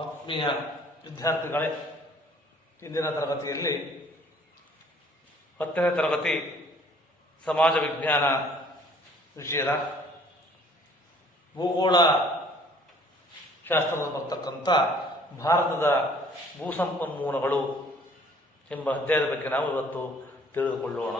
ಆತ್ಮೀಯ ವಿದ್ಯಾರ್ಥಿಗಳೇ, ಇಂದಿನ ತರಗತಿಯಲ್ಲಿ 10ನೇ ತರಗತಿ ಸಮಾಜ ವಿಜ್ಞಾನ ವಿಷಯದ ಭೂಗೋಳ ಶಾಸ್ತ್ರದಲ್ಲಿ ಬರ್ತಕ್ಕಂಥ ಭಾರತದ ಭೂಸಂಪನ್ಮೂಲಗಳು ಎಂಬ ಅಧ್ಯಾಯದ ಬಗ್ಗೆ ನಾವು ಇವತ್ತು ತಿಳಿದುಕೊಳ್ಳೋಣ.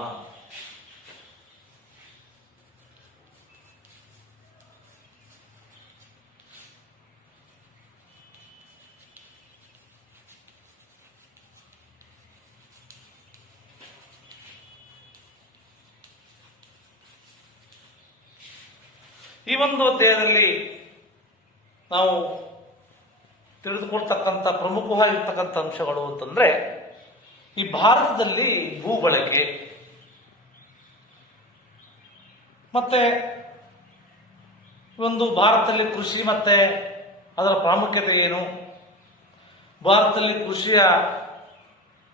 ಈ ಒಂದು ಅಧ್ಯಾಯದಲ್ಲಿ ನಾವು ತಿಳಿದುಕೊಳ್ತಕ್ಕಂಥ ಪ್ರಮುಖವಾಗಿರ್ತಕ್ಕಂಥ ಅಂಶಗಳು ಅಂತಂದ್ರೆ, ಈ ಭಾರತದಲ್ಲಿ ಭೂ ಬಳಕೆ ಮತ್ತೆ ಒಂದು ಭಾರತದಲ್ಲಿ ಕೃಷಿ ಮತ್ತೆ ಅದರ ಪ್ರಾಮುಖ್ಯತೆ ಏನು, ಭಾರತದಲ್ಲಿ ಕೃಷಿಯ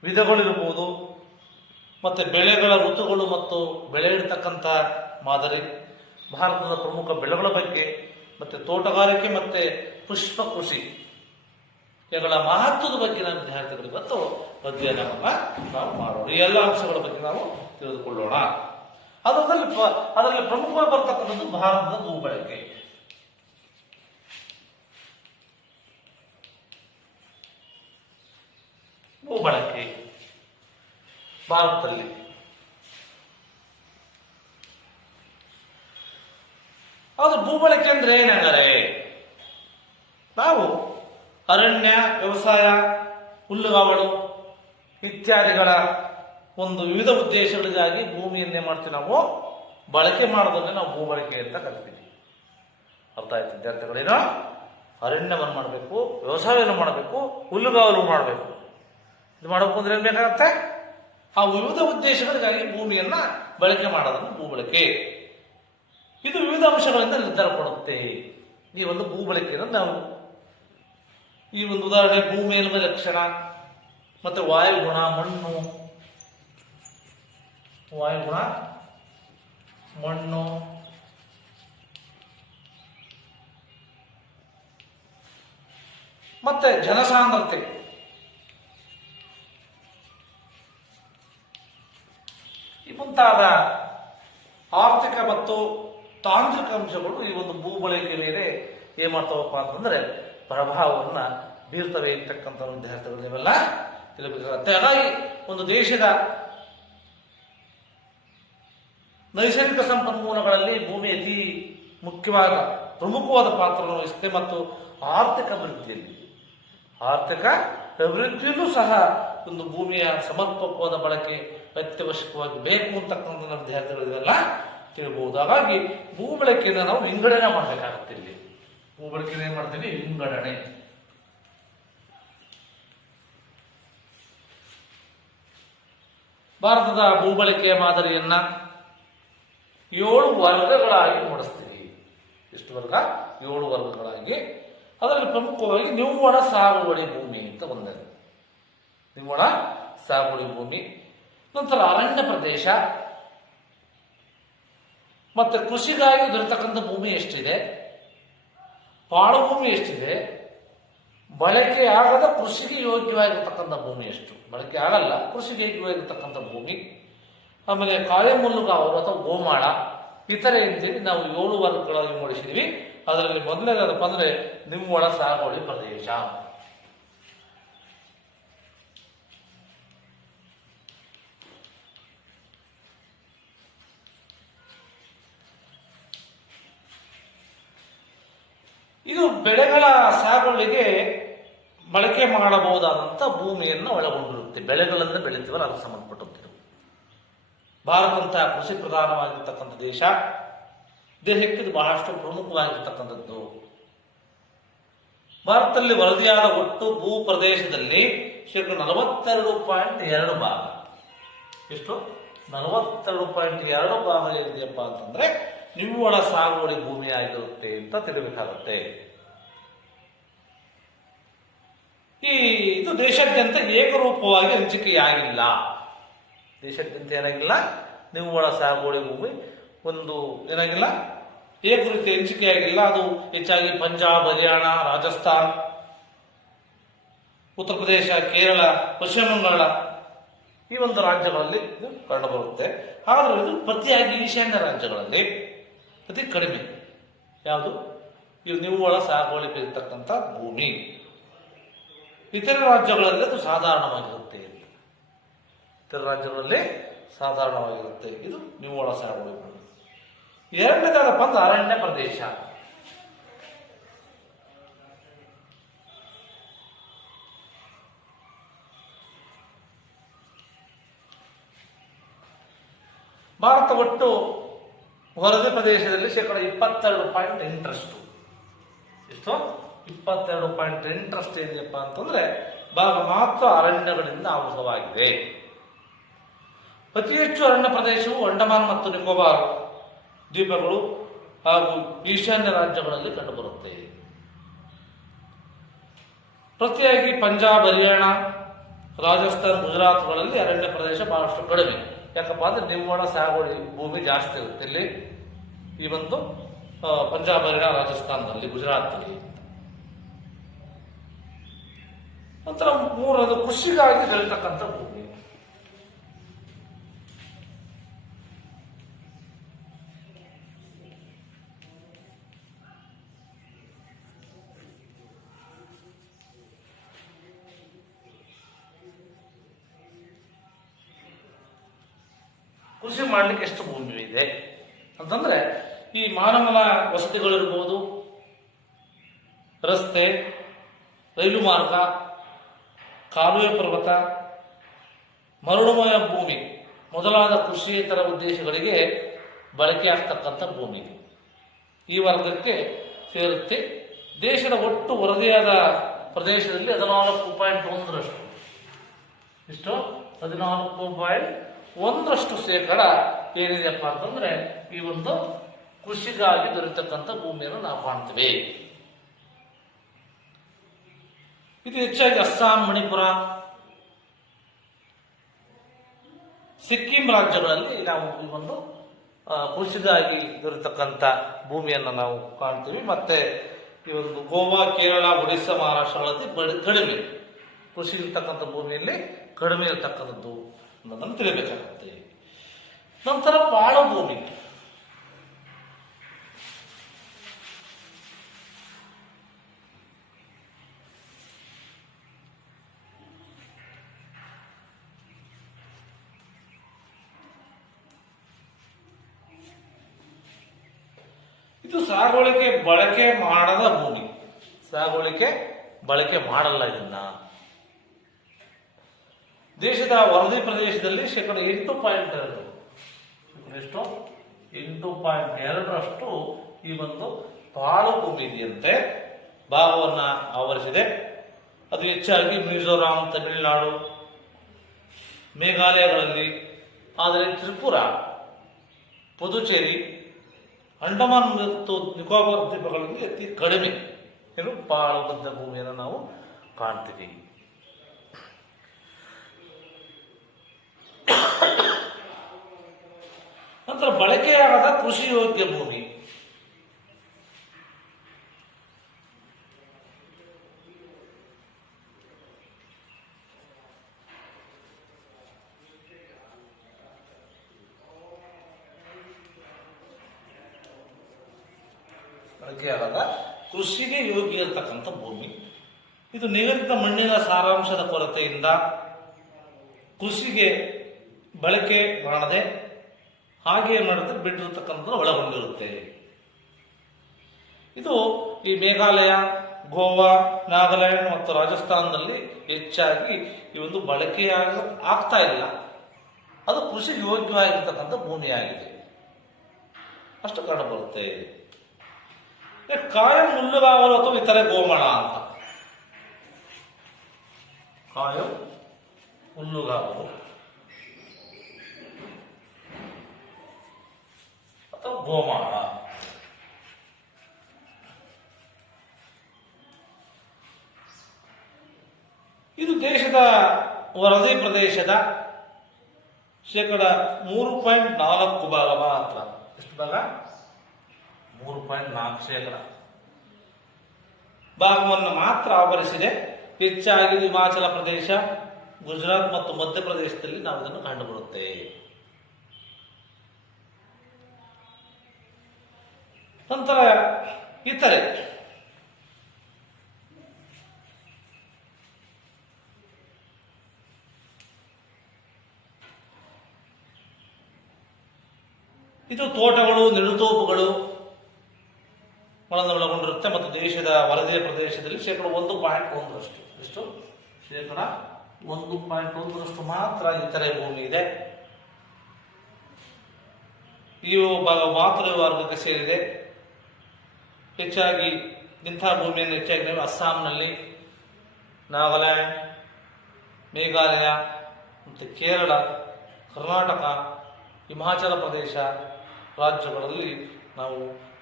ವಿಧಗಳಿರ್ಬೋದು, ಮತ್ತೆ ಬೆಳೆಗಳ ಋತುಗಳು ಮತ್ತು ಬೆಳೆ ಇಡ್ತಕ್ಕಂಥ ಮಾದರಿ, ಭಾರತದ ಪ್ರಮುಖ ಬೆಳೆಗಳ ಬಗ್ಗೆ, ಮತ್ತೆ ತೋಟಗಾರಿಕೆ ಮತ್ತೆ ಪುಷ್ಪ ಕೃಷಿ ಇವುಗಳ ಮಹತ್ವದ ಬಗ್ಗೆ ನಾವು ವಿದ್ಯಾರ್ಥಿಗಳು ಇವತ್ತು ಅಧ್ಯಯನವನ್ನ ನಾವು ಮಾಡೋಣ. ಈ ಎಲ್ಲ ಅಂಶಗಳ ಬಗ್ಗೆ ನಾವು ತಿಳಿದುಕೊಳ್ಳೋಣ. ಅದರಲ್ಲಿ ಪ್ರಮುಖವಾಗಿ ಬರ್ತಕ್ಕಂಥದ್ದು ಭಾರತದ ಭೂ ಬಳಕೆ. ಭೂ ಬಳಕೆ ಭಾರತದಲ್ಲಿ ಅದು ಭೂ ಬಳಕೆ ಅಂದ್ರೆ ಏನಾಗರೆ, ನಾವು ಅರಣ್ಯ, ವ್ಯವಸಾಯ, ಹುಲ್ಲುಗಾವಲು ಇತ್ಯಾದಿಗಳ ಒಂದು ವಿವಿಧ ಉದ್ದೇಶಗಳಿಗಾಗಿ ಭೂಮಿಯನ್ನೇ ಮಾಡ್ತೀವಿ. ನಾವು ಬಳಕೆ ಮಾಡೋದನ್ನೇ ನಾವು ಭೂ ಬಳಕೆ ಅಂತ ಕರಿತೀವಿ. ಅರ್ಥ ಆಯ್ತು ವಿದ್ಯಾರ್ಥಿಗಳೇನೋ? ಅರಣ್ಯವನ್ನು ಮಾಡಬೇಕು, ವ್ಯವಸಾಯವನ್ನು ಮಾಡಬೇಕು, ಹುಲ್ಲುಗಾವಲು ಮಾಡಬೇಕು. ಇದು ಮಾಡಬೇಕು ಅಂದ್ರೆ ಏನ್ ಬೇಕಾಗತ್ತೆ? ಆ ವಿವಿಧ ಉದ್ದೇಶಗಳಿಗಾಗಿ ಭೂಮಿಯನ್ನ ಬಳಕೆ ಮಾಡೋದನ್ನು ಭೂ ಬಳಕೆ. ಇದು ವಿವಿಧ ಅಂಶಗಳಿಂದ ನಿರ್ಧಾರ ಕೊಡುತ್ತೆ. ಈ ಒಂದು ಭೂ ಬಳಕೆಯನ್ನು ನಾವು ಈ ಒಂದು ಉದಾಹರಣೆ ಭೂ ಮೇಲ್ಮೈ ಲಕ್ಷಣ ಮತ್ತೆ ವಾಯುಗುಣ, ಮಣ್ಣು ಮತ್ತೆ ಜನಸಾಂದ್ರತೆ, ಈ ಮುಂತಾದ ಆರ್ಥಿಕ ಮತ್ತು ತಾಂತ್ರಿಕ ಅಂಶಗಳು ಈ ಒಂದು ಭೂ ಬಳಕೆ ಮೇಲೆ ಏನ್ ಮಾಡ್ತಾವಪ್ಪ ಅಂತಂದ್ರೆ ಪ್ರಭಾವವನ್ನ ಬೀರ್ತವೆ ಇರ್ತಕ್ಕಂಥ ವಿದ್ಯಾರ್ಥಿಗಳು ನೀವೆಲ್ಲ ತಿಳಿಬೇಕಾಗುತ್ತೆ. ಹಾಗಾಗಿ ಒಂದು ದೇಶದ ನೈಸರ್ಗಿಕ ಸಂಪನ್ಮೂಲಗಳಲ್ಲಿ ಭೂಮಿ ಅತಿ ಮುಖ್ಯವಾದ ಪ್ರಮುಖವಾದ ಪಾತ್ರವನ್ನು ವಹಿಸುತ್ತೆ. ಮತ್ತು ಆರ್ಥಿಕ ಅಭಿವೃದ್ಧಿಯಲ್ಲೂ ಸಹ ಒಂದು ಭೂಮಿಯ ಸಮರ್ಪಕವಾದ ಬಳಕೆ ಅತ್ಯವಶ್ಯಕವಾಗಿ ಬೇಕು ಅಂತಕ್ಕಂಥ ವಿದ್ಯಾರ್ಥಿಗಳು ಇವೆಲ್ಲ ತಿಳ್ಬಹುದು. ಹಾಗಾಗಿ ಭೂ ಬಳಕೆಯನ್ನು ನಾವು ವಿಂಗಡಣೆ ಮಾಡಬೇಕಾಗುತ್ತೆ. ಇಲ್ಲಿ ಭೂ ಬಳಕೆ ಏನ್ ಮಾಡ್ತೀವಿ? ವಿಂಗಡಣೆ. ಭಾರತದ ಭೂ ಬಳಕೆಯ ಮಾದರಿಯನ್ನ 7 ವರ್ಗಗಳಾಗಿ ಮೂಡಿಸ್ತೀವಿ. ಎಷ್ಟು ವರ್ಗ? 7 ವರ್ಗಗಳಾಗಿ. ಅದರಲ್ಲಿ ಪ್ರಮುಖವಾಗಿ ನಿವ್ವಳ ಸಾಗುವಳಿ ಭೂಮಿ ಅಂತ ಒಂದಿದೆ. ನಿವ್ವಳ ಸಾಗುವಳಿ ಭೂಮಿ, ನಂತರ ಅರಣ್ಯ ಪ್ರದೇಶ, ಮತ್ತೆ ಕೃಷಿಗಾಗಿ ದೊರೆತಕ್ಕಂಥ ಭೂಮಿ ಎಷ್ಟಿದೆ, ಪಾಳು ಭೂಮಿ ಎಷ್ಟಿದೆ, ಬಳಕೆ ಆಗದ ಕೃಷಿಗೆ ಯೋಗ್ಯವಾಗಿರ್ತಕ್ಕಂಥ ಭೂಮಿ ಎಷ್ಟು, ಬಳಕೆ ಆಗಲ್ಲ ಕೃಷಿಗೆ ಯೋಗ್ಯವಾಗಿರ್ತಕ್ಕಂಥ ಭೂಮಿ, ಆಮೇಲೆ ಕಾಯಂ ಹುಲ್ಲುಗಾವಲು ಅಥವಾ ಗೋಮಾಳ, ಇತರೆ ಅಂತೇಳಿ ನಾವು 7 ವರ್ಗಗಳಾಗಿ ಮೂಡಿಸಿದ್ವಿ. ಅದರಲ್ಲಿ ಮೊದಲನೇದಪ್ಪ ಅಂದ್ರೆ ನಿವ್ವಳ ಸಾಗುವಳಿ ಪ್ರದೇಶ. ಇದು ಬೆಳೆಗಳ ಸಾಗುವಳಿಗೆ ಬಳಕೆ ಮಾಡಬಹುದಾದಂಥ ಭೂಮಿಯನ್ನು ಒಳಗೊಂಡಿರುತ್ತೆ. ಬೆಳೆಗಳನ್ನು ಬೆಳಿತೀವಲ್ಲ ಅದಕ್ಕೆ ಸಂಬಂಧಪಟ್ಟಂತೆ. ಭಾರತ ಕೃಷಿ ಪ್ರಧಾನವಾಗಿರ್ತಕ್ಕಂಥ ದೇಶಕ್ಕೆ ಇದು ಬಹಳಷ್ಟು ಪ್ರಮುಖವಾಗಿರ್ತಕ್ಕಂಥದ್ದು. ಭಾರತದಲ್ಲಿ ವರದಿಯಾದ ಒಟ್ಟು ಭೂ ಪ್ರದೇಶದಲ್ಲಿ 42.2 ಭಾಗ. ಎಷ್ಟು? 42.2 ಭಾಗ ಇದೆಯಪ್ಪ ಅಂತಂದ್ರೆ ನಿವ್ವಳ ಸಾಗುವಳಿ ಭೂಮಿ ಆಗಿರುತ್ತೆ ಅಂತ ತಿಳಿಬೇಕಾಗುತ್ತೆ. ಇದು ದೇಶಾದ್ಯಂತ ಏಕರೂಪವಾಗಿ ಹಂಚಿಕೆಯಾಗಿಲ್ಲ. ದೇಶಾದ್ಯಂತ ಏನಾಗಿಲ್ಲ? ನಿವ್ವಳ ಸಾಗುವಳಿ ಭೂಮಿ ಒಂದು ಏನಾಗಿಲ್ಲ, ಏಕ ರೀತಿ ಹಂಚಿಕೆಯಾಗಿಲ್ಲ. ಅದು ಹೆಚ್ಚಾಗಿ ಪಂಜಾಬ್, ಹರಿಯಾಣ, ರಾಜಸ್ಥಾನ್ ಉತ್ತರ ಪ್ರದೇಶ, ಕೇರಳ, ಪಶ್ಚಿಮ ಬಂಗಾಳ ಈ ಒಂದು ರಾಜ್ಯಗಳಲ್ಲಿ ಇದು ಕಂಡುಬರುತ್ತೆ. ಆದರೂ ಇದು ಪ್ರತಿಯಾಗಿ ಈಶಾನ್ಯ ರಾಜ್ಯಗಳಲ್ಲಿ ಅತಿ ಕಡಿಮೆ. ಯಾವುದು ಈ ನಿವ್ವಳ ಸಾಗುವಳಿಕೆ ಇರತಕ್ಕಂಥ ಭೂಮಿ. ಇತರ ರಾಜ್ಯಗಳಲ್ಲಿ ಅದು ಸಾಧಾರಣವಾಗಿರುತ್ತೆ. ಇತರ ರಾಜ್ಯಗಳಲ್ಲಿ ಸಾಧಾರಣವಾಗಿರುತ್ತೆ. ಇದು ನಿವ್ವಳ ಸಾಗುವಳಿ ಭೂಮಿ. ಎರಡನೇದಾಗಪ್ಪ ಅಂದ್ರೆ ಅರಣ್ಯ ಪ್ರದೇಶ. ಭಾರತ ಒಟ್ಟು ವರದಿ ಪ್ರದೇಶದಲ್ಲಿ 22.8%. ಎಷ್ಟು? 22.8% ಏನಿದೆಯಪ್ಪ ಅಂತಂದ್ರೆ ಭಾಗ ಮಾತ್ರ ಅರಣ್ಯಗಳಿಂದ ಆವೃತವಾಗಿದೆ. ಅತಿ ಹೆಚ್ಚು ಅರಣ್ಯ ಪ್ರದೇಶವು ಅಂಡಮಾನ್ ಮತ್ತು ನಿಕೋಬಾರ್ ದ್ವೀಪಗಳು ಹಾಗೂ ಈಶಾನ್ಯ ರಾಜ್ಯಗಳಲ್ಲಿ ಕಂಡುಬರುತ್ತೆ. ಪ್ರತಿಯಾಗಿ ಪಂಜಾಬ್, ಹರಿಯಾಣ, ರಾಜಸ್ಥಾನ್, ಗುಜರಾತ್ಗಳಲ್ಲಿ ಅರಣ್ಯ ಪ್ರದೇಶ ಬಹಳಷ್ಟು ಕಡಿಮೆ. ಯಾಕಪ್ಪ ಅಂದ್ರೆ ನಿವ್ವಳ ಸಾಗುವಳಿ ಭೂಮಿ ಜಾಸ್ತಿ ಇರುತ್ತೆ ಇಲ್ಲಿ. ಈ ಒಂದು ಪಂಜಾಬ್, ಹರಿಯಾಣ, ರಾಜಸ್ಥಾನದಲ್ಲಿ, ಗುಜರಾತ್ನಲ್ಲಿ. ನಂತರ ಮೂರನೇದು ಕೃಷಿಗಾಗಿ ಬೆಳೀತಕ್ಕಂಥ ಭೂಮಿ. ಕೃಷಿ ಮಾಡಲಿಕ್ಕೆ ಎಷ್ಟು ಭೂಮಿ ಇದೆ ಅಂತಂದ್ರೆ ಈ ಮಾನವನ ವಸತಿಗಳಿರ್ಬೋದು, ರಸ್ತೆ, ರೈಲು ಮಾರ್ಗ, ಕಾಲುವೆ ಪರ್ವತ, ಮರಳುಮಯ ಭೂಮಿ ಮೊದಲಾದ ಕೃಷಿಯೇತರ ಉದ್ದೇಶಗಳಿಗೆ ಬಳಕೆಯಾಗ್ತಕ್ಕಂಥ ಭೂಮಿ ಈ ವರ್ಗಕ್ಕೆ ಸೇರುತ್ತೆ. ದೇಶದ ಒಟ್ಟು ವರದಿಯಾದ ಪ್ರದೇಶದಲ್ಲಿ 14.1%. ಇಷ್ಟು 14.1% ಏನಿದೆಯಪ್ಪ ಅಂತಂದ್ರೆ ಈ ಒಂದು ಕೃಷಿಗಾಗಿ ದೊರೆತಕ್ಕಂಥ ಭೂಮಿಯನ್ನು ನಾವು ಕಾಣ್ತೀವಿ. ಇದು ಹೆಚ್ಚಾಗಿ ಅಸ್ಸಾಂ, ಮಣಿಪುರ, ಸಿಕ್ಕಿಂ ರಾಜ್ಯಗಳಲ್ಲಿ ನಾವು ಈ ಒಂದು ಕೃಷಿಗಾಗಿ ದೊರೆತಕ್ಕಂಥ ಭೂಮಿಯನ್ನು ನಾವು ಕಾಣ್ತೀವಿ. ಮತ್ತೆ ಈ ಒಂದು ಗೋವಾ, ಕೇರಳ, ಒಡಿಸ್ಸಾ, ಮಹಾರಾಷ್ಟ್ರಗಳಲ್ಲಿ ಕಡಿಮೆ ಕೃಷಿ ಇರ್ತಕ್ಕಂಥ ಭೂಮಿಯಲ್ಲಿ ಕಡಿಮೆ ಇರತಕ್ಕಂಥದ್ದು ಅನ್ನೋದನ್ನು ತಿಳಿಬೇಕಾಗುತ್ತೆ. ನಂತರ ಪಾಳು ಭೂಮಿ. ಇದು ಸಾಗುವಳಿಕೆ ಬಳಕೆ ಮಾಡದ ಭೂಮಿ. ಸಾಗುವಳಿಕೆ ಬಳಕೆ ಮಾಡಲ್ಲ ಇದನ್ನ. ದೇಶದ ವರದಿ ಪ್ರದೇಶದಲ್ಲಿ 8.2% ಎಷ್ಟು 8.2% ಈ ಒಂದು ಪಾಳು ಭೂಮಿ ಇದೆಯಂತೆ ಭಾಗವನ್ನ ಆವರಿಸಿದೆ. ಅದು ಹೆಚ್ಚಾಗಿ ಮಿಜೋರಾಂ, ತಮಿಳುನಾಡು, ಮೇಘಾಲಯಗಳಲ್ಲಿ, ಆದರೆ ತ್ರಿಪುರ, ಪುದುಚೇರಿ, ಅಂಡಮಾನ್ ಮತ್ತು ನಿಕೋಬಾರ್ ದ್ವೀಪಗಳಲ್ಲಿ ಅತಿ ಕಡಿಮೆ ಏನು ಪಾಳು ಬದ್ಧ ಭೂಮಿಯನ್ನು ನಾವು ಕಾಣ್ತೀವಿ. ನಂತರ ಬಳಕೆಯಾಗದ ಕೃಷಿ ಯೋಗ್ಯ ಭೂಮಿ. ಬಳಕೆಯಾಗದ ಕೃಷಿಗೆ ಯೋಗ್ಯ ಇರತಕ್ಕಂಥ ಭೂಮಿ. ಇದು ನಿಗದಿತ ಮಣ್ಣಿನ ಸಾರಾಂಶದ ಕೊರತೆಯಿಂದ ಕೃಷಿಗೆ ಬಳಕೆ ಮಾಡದೆ ಹಾಗೆ ಮಾಡಿದ್ರೆ ಬಿಟ್ಟಿರತಕ್ಕಂಥದ್ದು ಒಳಗೊಂಡಿರುತ್ತೆ. ಇದು ಈ ಮೇಘಾಲಯ, ಗೋವಾ, ನಾಗಾಲ್ಯಾಂಡ್ ಮತ್ತು ರಾಜಸ್ಥಾನದಲ್ಲಿ ಹೆಚ್ಚಾಗಿ ಈ ಒಂದು ಆಗ್ತಾ ಇಲ್ಲ. ಅದು ಕೃಷಿಗೆ ಯೋಗ್ಯವಾಗಿರ್ತಕ್ಕಂಥ ಭೂಮಿಯಾಗಿದೆ. ಅಷ್ಟು ಕಾರಣ ಬರುತ್ತೆ. ಕಾಯಂ ಹುಲ್ಲುಗಾವಲು ಅಥವಾ ಇತರೆ ಗೋಮಳ ಅಂತ. ಕಾಯಂ ಹುಲ್ಲುಗಾವಲು ಅಥವಾ ಗೋಮಾಳ. ಇದು ದೇಶದ ವರದಿ ಪ್ರದೇಶದ 3.4% ಭಾಗ ಮಾತ್ರ. ಎಷ್ಟು ಭಾಗ? 3.4% ಭಾಗವನ್ನು ಮಾತ್ರ ಆವರಿಸಿದೆ. ಹೆಚ್ಚಾಗಿ ಹಿಮಾಚಲ ಪ್ರದೇಶ, ಗುಜರಾತ್ ಮತ್ತು ಮಧ್ಯಪ್ರದೇಶದಲ್ಲಿ ನಾವು ಇದನ್ನು ಕಂಡುಬರುತ್ತೆ. ನಂತರ ಇತರೆ ಇದು ತೋಟಗಳು, ನೆಡುತೋಪುಗಳು ಒಳಗೊಂಡಿರುತ್ತೆ ಮತ್ತು ದೇಶದ ವರದಿಯ ಪ್ರದೇಶದಲ್ಲಿ ಶೇಕಡ 1.1ರಷ್ಟು ಎಷ್ಟು ಶೇಕಡ 1.1ರಷ್ಟು ಮಾತ್ರ ಇತರೆ ಭೂಮಿ ಇದೆ. ಈ ಭಾಗ ಮಾತ್ರ ವರ್ಗಕ್ಕೆ ಸೇರಿದೆ. ಹೆಚ್ಚಾಗಿ ಇಂತಹ ಭೂಮಿಯನ್ನು ಹೆಚ್ಚಾಗಿ ನೀವು ಅಸ್ಸಾಂನಲ್ಲಿ, ನಾಗಾಲ್ಯಾಂಡ್, ಮೇಘಾಲಯ ಮತ್ತು ಕೇರಳ, ಕರ್ನಾಟಕ, ಹಿಮಾಚಲ ಪ್ರದೇಶ ರಾಜ್ಯಗಳಲ್ಲಿ ನಾವು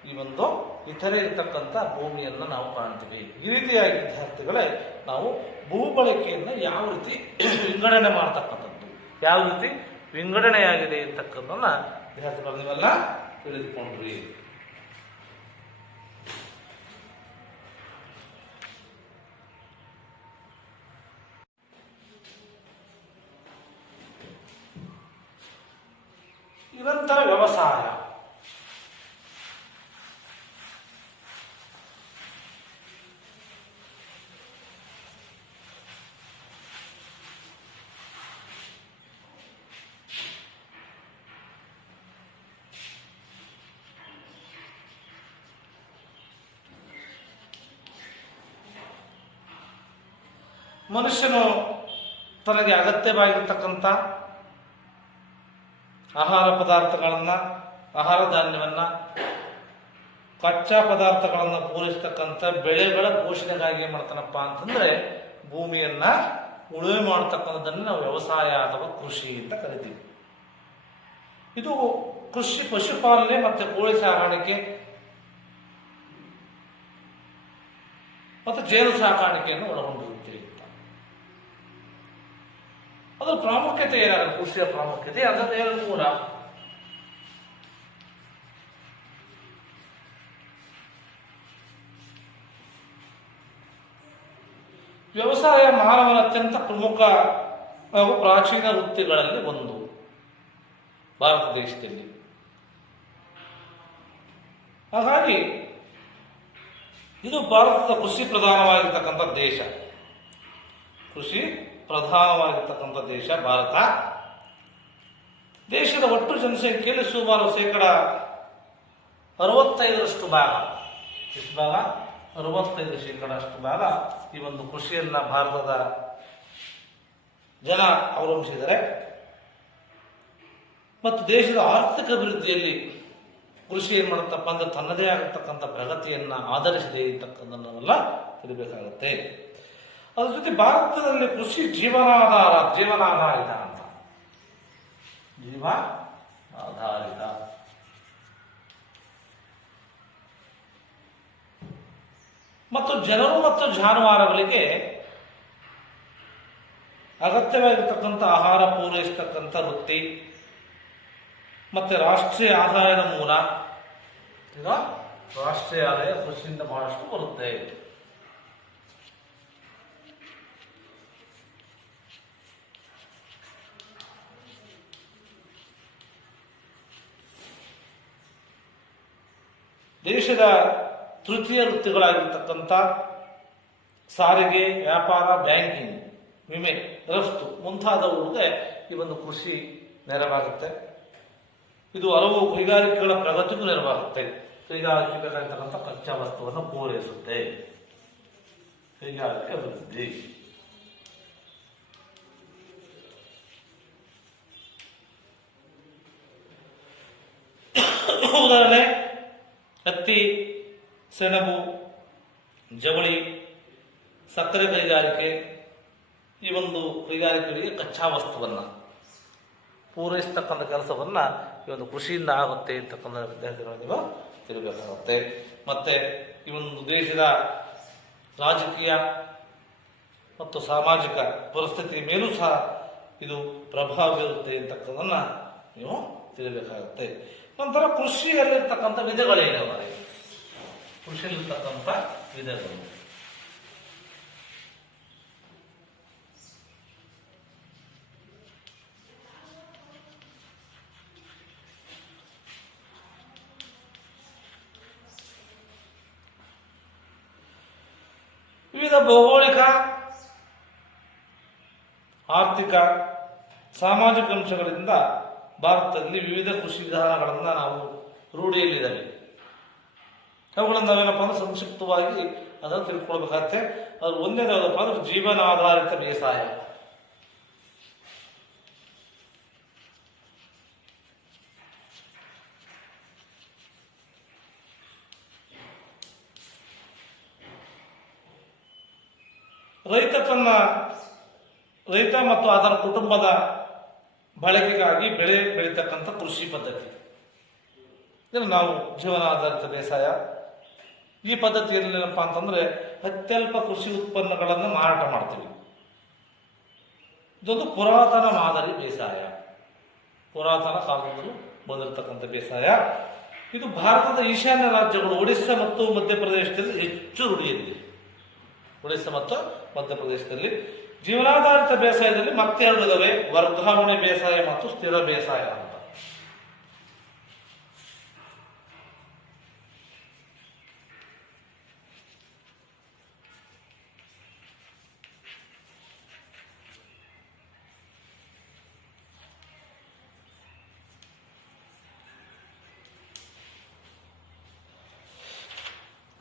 ಈ ಒಂದು ಇತರೆ ಇರತಕ್ಕಂಥ ಭೂಮಿಯನ್ನು ನಾವು ಕಾಣ್ತೀವಿ. ಈ ರೀತಿಯಾಗಿ ವಿದ್ಯಾರ್ಥಿಗಳೇ ನಾವು ಭೂ ಬಳಕೆಯನ್ನು ಯಾವ ರೀತಿ ವಿಂಗಡಣೆ ಮಾಡ್ತಕ್ಕಂಥದ್ದು, ಯಾವ ರೀತಿ ವಿಂಗಡಣೆಯಾಗಿದೆ ಅಂತಕ್ಕಂಥದ್ದನ್ನ ವಿದ್ಯಾರ್ಥಿಗಳು ನೀವೆಲ್ಲ ತಿಳಿದುಕೊಂಡ್ರಿ. ನಿರಂತರ ವ್ಯವಸಾಯ. ಮನುಷ್ಯನು ತನಗೆ ಅಗತ್ಯವಾಗಿರ್ತಕ್ಕಂಥ ಆಹಾರ ಪದಾರ್ಥಗಳನ್ನು, ಆಹಾರ ಧಾನ್ಯವನ್ನು, ಕಚ್ಚಾ ಪದಾರ್ಥಗಳನ್ನು ಪೂರೈಸತಕ್ಕಂಥ ಬೆಳೆಗಳ ಪೋಷಣೆಗಾಗಿ ಏನು ಮಾಡ್ತಾನಪ್ಪ ಅಂತಂದ್ರೆ ಭೂಮಿಯನ್ನ ಉಳುಮೆ ಮಾಡತಕ್ಕಂಥದ್ದನ್ನು ನಾವು ವ್ಯವಸಾಯ ಅಥವಾ ಕೃಷಿ ಅಂತ ಕರಿತೀವಿ. ಇದು ಕೃಷಿ, ಪಶುಪಾಲನೆ ಮತ್ತು ಕೋಳಿ ಸಾಕಾಣಿಕೆ ಮತ್ತು ಜೇನು ಸಾಕಾಣಿಕೆಯನ್ನು ಒಳಗೊಂಡಿರುತ್ತೆ ಅಂತ. ಅದರ ಪ್ರಾಮುಖ್ಯತೆ ಏನಾಗುತ್ತೆ? ಕೃಷಿಯ ಪ್ರಾಮುಖ್ಯತೆ ಅದರ ಎರಡು ಮೂಲ. ವ್ಯವಸಾಯ ಮಾನವನ ಅತ್ಯಂತ ಪ್ರಮುಖ ಹಾಗೂ ಪ್ರಾಚೀನ ವೃತ್ತಿಗಳಲ್ಲಿ ಒಂದು ಭಾರತ ದೇಶದಲ್ಲಿ. ಹಾಗಾಗಿ ಇದು ಭಾರತದ ಕೃಷಿ ಪ್ರಧಾನವಾಗಿರ್ತಕ್ಕಂಥ ದೇಶ. ಕೃಷಿ ಪ್ರಧಾನವಾಗಿರ್ತಕ್ಕಂಥ ದೇಶ ಭಾರತ. ದೇಶದ ಒಟ್ಟು ಜನಸಂಖ್ಯೆಯಲ್ಲಿ ಸುಮಾರು ಶೇಕಡ 65ರಷ್ಟು ಭಾಗ, ಎಷ್ಟು ಭಾಗ? 65% ಭಾಗ ಈ ಒಂದು ಕೃಷಿಯನ್ನ ಭಾರತದ ಜನ ಅವಲಂಬಿಸಿದ್ದಾರೆ. ಮತ್ತು ದೇಶದ ಆರ್ಥಿಕ ಅಭಿವೃದ್ಧಿಯಲ್ಲಿ ಕೃಷಿ ಏನ್ ಮಾಡುತ್ತಪ್ಪ ಅಂದ್ರೆ ತನ್ನದೇ ಆಗಿರ್ತಕ್ಕಂಥ ಪ್ರಗತಿಯನ್ನ ಆಧರಿಸಿದೆ ಇರ್ತಕ್ಕಂಥನ್ನೆಲ್ಲ ತಿಳಿಬೇಕಾಗುತ್ತೆ. ಅದ್ರ ಜೊತೆ ಭಾರತದಲ್ಲಿ ಕೃಷಿ ಜೀವನಾಧಾರಿತ ಅಂತ, ಜೀವ ಆಧಾರಿತ. ಮತ್ತು ಜನರು ಮತ್ತು ಜಾನುವಾರುಗಳಿಗೆ ಅಗತ್ಯವಾಗಿರ್ತಕ್ಕಂಥ ಆಹಾರ ಪೂರೈಸತಕ್ಕಂಥ ವೃತ್ತಿ ಮತ್ತೆ ರಾಷ್ಟ್ರೀಯ ಆದಾಯದ ಮೂಲ. ಈಗ ರಾಷ್ಟ್ರೀಯ ಆದಾಯ ಕೃಷಿಯಿಂದ ಬಹಳಷ್ಟು ಬರುತ್ತೆ. ದೇಶದ ತೃತೀಯ ವೃತ್ತಿಗಳಾಗಿರ್ತಕ್ಕಂಥ ಸಾರಿಗೆ, ವ್ಯಾಪಾರ, ಬ್ಯಾಂಕಿಂಗ್, ವಿಮೆ, ರಫ್ತು ಮುಂತಾದವುಗಳಿಗೆ ಈ ಒಂದು ಕೃಷಿ ನೆರವಾಗುತ್ತೆ. ಇದು ಹಲವು ಕೈಗಾರಿಕೆಗಳ ಪ್ರಗತಿಗೂ ನೆರವಾಗುತ್ತೆ. ಕೈಗಾರಿಕೆ ಬೇಕಾಗಿರ್ತಕ್ಕಂಥ ಕಚ್ಚಾ ವಸ್ತುವನ್ನು ಪೂರೈಸುತ್ತೆ. ಕೈಗಾರಿಕೆ ಅಭಿವೃದ್ಧಿ. ಉದಾಹರಣೆ ಹತ್ತಿ, ಸೆಣಬು, ಜವಳಿ, ಸಕ್ಕರೆ ಕೈಗಾರಿಕೆ. ಈ ಒಂದು ಕೈಗಾರಿಕೆಗಳಿಗೆ ಕಚ್ಚಾ ವಸ್ತುವನ್ನು ಪೂರೈಸತಕ್ಕಂಥ ಕೆಲಸವನ್ನ ಈ ಒಂದು ಕೃಷಿಯಿಂದ ಆಗುತ್ತೆ ಅಂತಕ್ಕಂಥ ವಿದ್ಯಾರ್ಥಿಗಳು ನೀವು ತಿಳಿಬೇಕಾಗುತ್ತೆ. ಮತ್ತೆ ಈ ಒಂದು ದೇಶದ ರಾಜಕೀಯ ಮತ್ತು ಸಾಮಾಜಿಕ ಪರಿಸ್ಥಿತಿ ಮೇಲೂ ಸಹ ಇದು ಪ್ರಭಾವ ಬೀರುತ್ತೆ ಅಂತಕ್ಕಂಥದನ್ನ ನೀವು ತಿಳಿಬೇಕಾಗುತ್ತೆ. ನಂತರ ಕೃಷಿಯಲ್ಲಿರ್ತಕ್ಕಂಥ ವಿಧಗಳೇನವ? ಕೃಷಿಯಲ್ಲಿರ್ತಕ್ಕಂಥ ವಿಧಗಳು ವಿವಿಧ ಭೌಗೋಳಿಕ, ಆರ್ಥಿಕ, ಸಾಮಾಜಿಕ ಅಂಶಗಳಿಂದ ಭಾರತದಲ್ಲಿ ವಿವಿಧ ಕೃಷಿ ವಿಧಾನಗಳನ್ನು ನಾವು ರೂಢಿಯಲ್ಲಿದ್ದಾವೆ. ಅವುಗಳನ್ನು ನಾವೇನಪ್ಪ ಅಂದ್ರೆ ಸಂಕ್ಷಿಪ್ತವಾಗಿ ಅದನ್ನು ತಿಳ್ಕೊಳ್ಬೇಕಾಗತ್ತೆ. ಅದು ಒಂದೇದು ಯಾವುದಪ್ಪ ಅಂದ್ರೆ ಜೀವನಾಧಾರಿತ ಬೇಸಾಯ. ರೈತ ಮತ್ತು ಅದರ ಕುಟುಂಬದ ಬಳಕೆಗಾಗಿ ಬೆಳೆ ಬೆಳೀತಕ್ಕಂಥ ಕೃಷಿ ಪದ್ಧತಿ, ಇದನ್ನು ನಾವು ಜೀವನಾಧಾರಿತ ಬೇಸಾಯ. ಈ ಪದ್ಧತಿಯಲ್ಲಿ ಏನಪ್ಪ ಅಂತಂದ್ರೆ ಅತ್ಯಲ್ಪ ಕೃಷಿ ಉತ್ಪನ್ನಗಳನ್ನು ಮಾರಾಟ ಮಾಡ್ತೀವಿ. ಇದೊಂದು ಪುರಾತನ ಮಾದರಿ ಬೇಸಾಯ, ಪುರಾತನ ಕಾಲದಿಂದಲೂ ಬಂದಿರತಕ್ಕಂಥ ಬೇಸಾಯ. ಇದು ಭಾರತದ ಈಶಾನ್ಯ ರಾಜ್ಯಗಳು ಒಡಿಸ್ಸಾ ಮತ್ತು ಮಧ್ಯಪ್ರದೇಶದಲ್ಲಿ ಹೆಚ್ಚು ರೂಢಿಯಲ್ಲಿದೆ. ಒಡಿಸ್ಸಾ ಮತ್ತು ಮಧ್ಯಪ್ರದೇಶದಲ್ಲಿ ಜೀವನಾಧಾರಿತ ಬೇಸಾಯದಲ್ಲಿ ಮತ್ತೆ ಎರಡು ಇದಾವೆ: ವರ್ಗಾವಣೆ ಬೇಸಾಯ ಮತ್ತು ಸ್ಥಿರ ಬೇಸಾಯ ಅಂತ.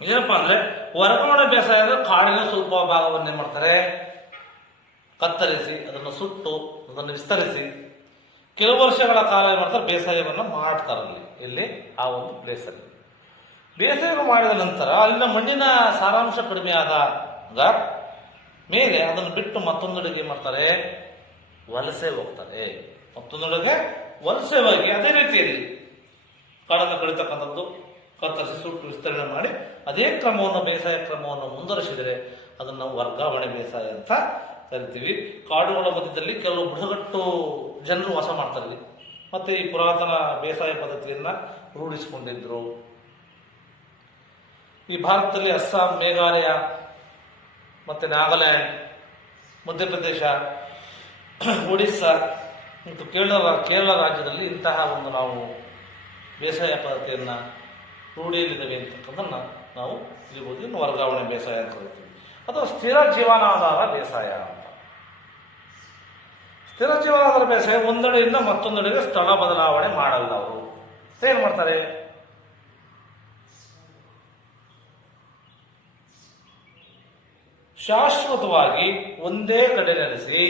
ಏನಪ್ಪಾ ಅಂದ್ರೆ ವರ್ಗಾವಣೆ ಬೇಸಾಯ ಅಂದ್ರೆ ಕಾಡಿನ ಸ್ವಲ್ಪ ಭಾಗವನ್ನೇ ಮಾಡ್ತಾರೆ, ಕತ್ತರಿಸಿ ಅದನ್ನು ಸುಟ್ಟು ಅದನ್ನು ವಿಸ್ತರಿಸಿ ಕೆಲವು ವರ್ಷಗಳ ಕಾಲ ಏನ್ ಮಾಡ್ತಾರೆ, ಬೇಸಾಯವನ್ನು ಮಾಡ್ತಾರಲ್ಲಿ. ಇಲ್ಲಿ ಆ ಒಂದು ಪ್ಲೇಸಲ್ಲಿ ಬೇಸಾಯ ಮಾಡಿದ ನಂತರ ಅಲ್ಲಿನ ಮಣ್ಣಿನ ಸಾರಾಂಶ ಕಡಿಮೆ ಆದಾಗ ಮೇಲೆ ಅದನ್ನು ಬಿಟ್ಟು ಮತ್ತೊಂದೆಡೆಗೆ ಏನ್ ಮಾಡ್ತಾರೆ, ವಲಸೆ ಹೋಗ್ತಾರೆ. ಮತ್ತೊಂದೆಡೆಗೆ ವಲಸೆ ಹೋಗಿ ಅದೇ ರೀತಿಯಲ್ಲಿ ಕಾಡನ್ನು ಕಡಿತಕ್ಕಂಥದ್ದು, ಕತ್ತರಿಸಿ ಸುಟ್ಟು ವಿಸ್ತರಣೆ ಮಾಡಿ ಅದೇ ಕ್ರಮವನ್ನು, ಬೇಸಾಯ ಕ್ರಮವನ್ನು ಮುಂದುವರಿಸಿದರೆ ಅದನ್ನು ನಾವು ವರ್ಗಾವಣೆ ಬೇಸಾಯ ಅಂತ ಕರಿತೀವಿ. ಕಾಡುಗಳ ಮಧ್ಯದಲ್ಲಿ ಕೆಲವು ಬುಡಗಟ್ಟು ಜನರು ವಾಸ ಮಾಡ್ತಾರೆ, ಮತ್ತೆ ಈ ಪುರಾತನ ಬೇಸಾಯ ಪದ್ಧತಿಯನ್ನ ರೂಢಿಸಿಕೊಂಡಿದ್ರು. ಈ ಭಾರತದಲ್ಲಿ ಅಸ್ಸಾಂ, ಮೇಘಾಲಯ, ಮತ್ತೆ ನಾಗಾಲ್ಯಾಂಡ್, ಮಧ್ಯಪ್ರದೇಶ, ಒಡಿಸ್ಸಾ ಮತ್ತು ಕೇರಳ ರಾಜ್ಯದಲ್ಲಿ ಇಂತಹ ಒಂದು ನಾವು ಬೇಸಾಯ ಪದ್ಧತಿಯನ್ನ ರೂಢಿಯಲ್ಲಿದ್ದಾವೆ ಅಂತಕ್ಕಂಥದ್ದನ್ನ ನಾವು ತಿಳಿಬಹುದು. ಇನ್ನು ವರ್ಗಾವಣೆ ಬೇಸಾಯ ಅಂತ ಕರಿತೀವಿ. ಅಥವಾ ಸ್ಥಿರ ಜೀವನಾಧಾರ ಬೇಸಾಯ ಅಂತ. ಸ್ಥಿರ ಜೀವನಾಧಾರ ಬೇಸಾಯ ಒಂದೆಡೆಯಿಂದ ಮತ್ತೊಂದೆಡೆಗೆ ಸ್ಥಳ ಬದಲಾವಣೆ ಮಾಡಲ್ಲ. ಅವರು ಏನ್ ಮಾಡ್ತಾರೆ, ಶಾಶ್ವತವಾಗಿ ಒಂದೇ ಕಡೆ ನೆಲೆಸಿ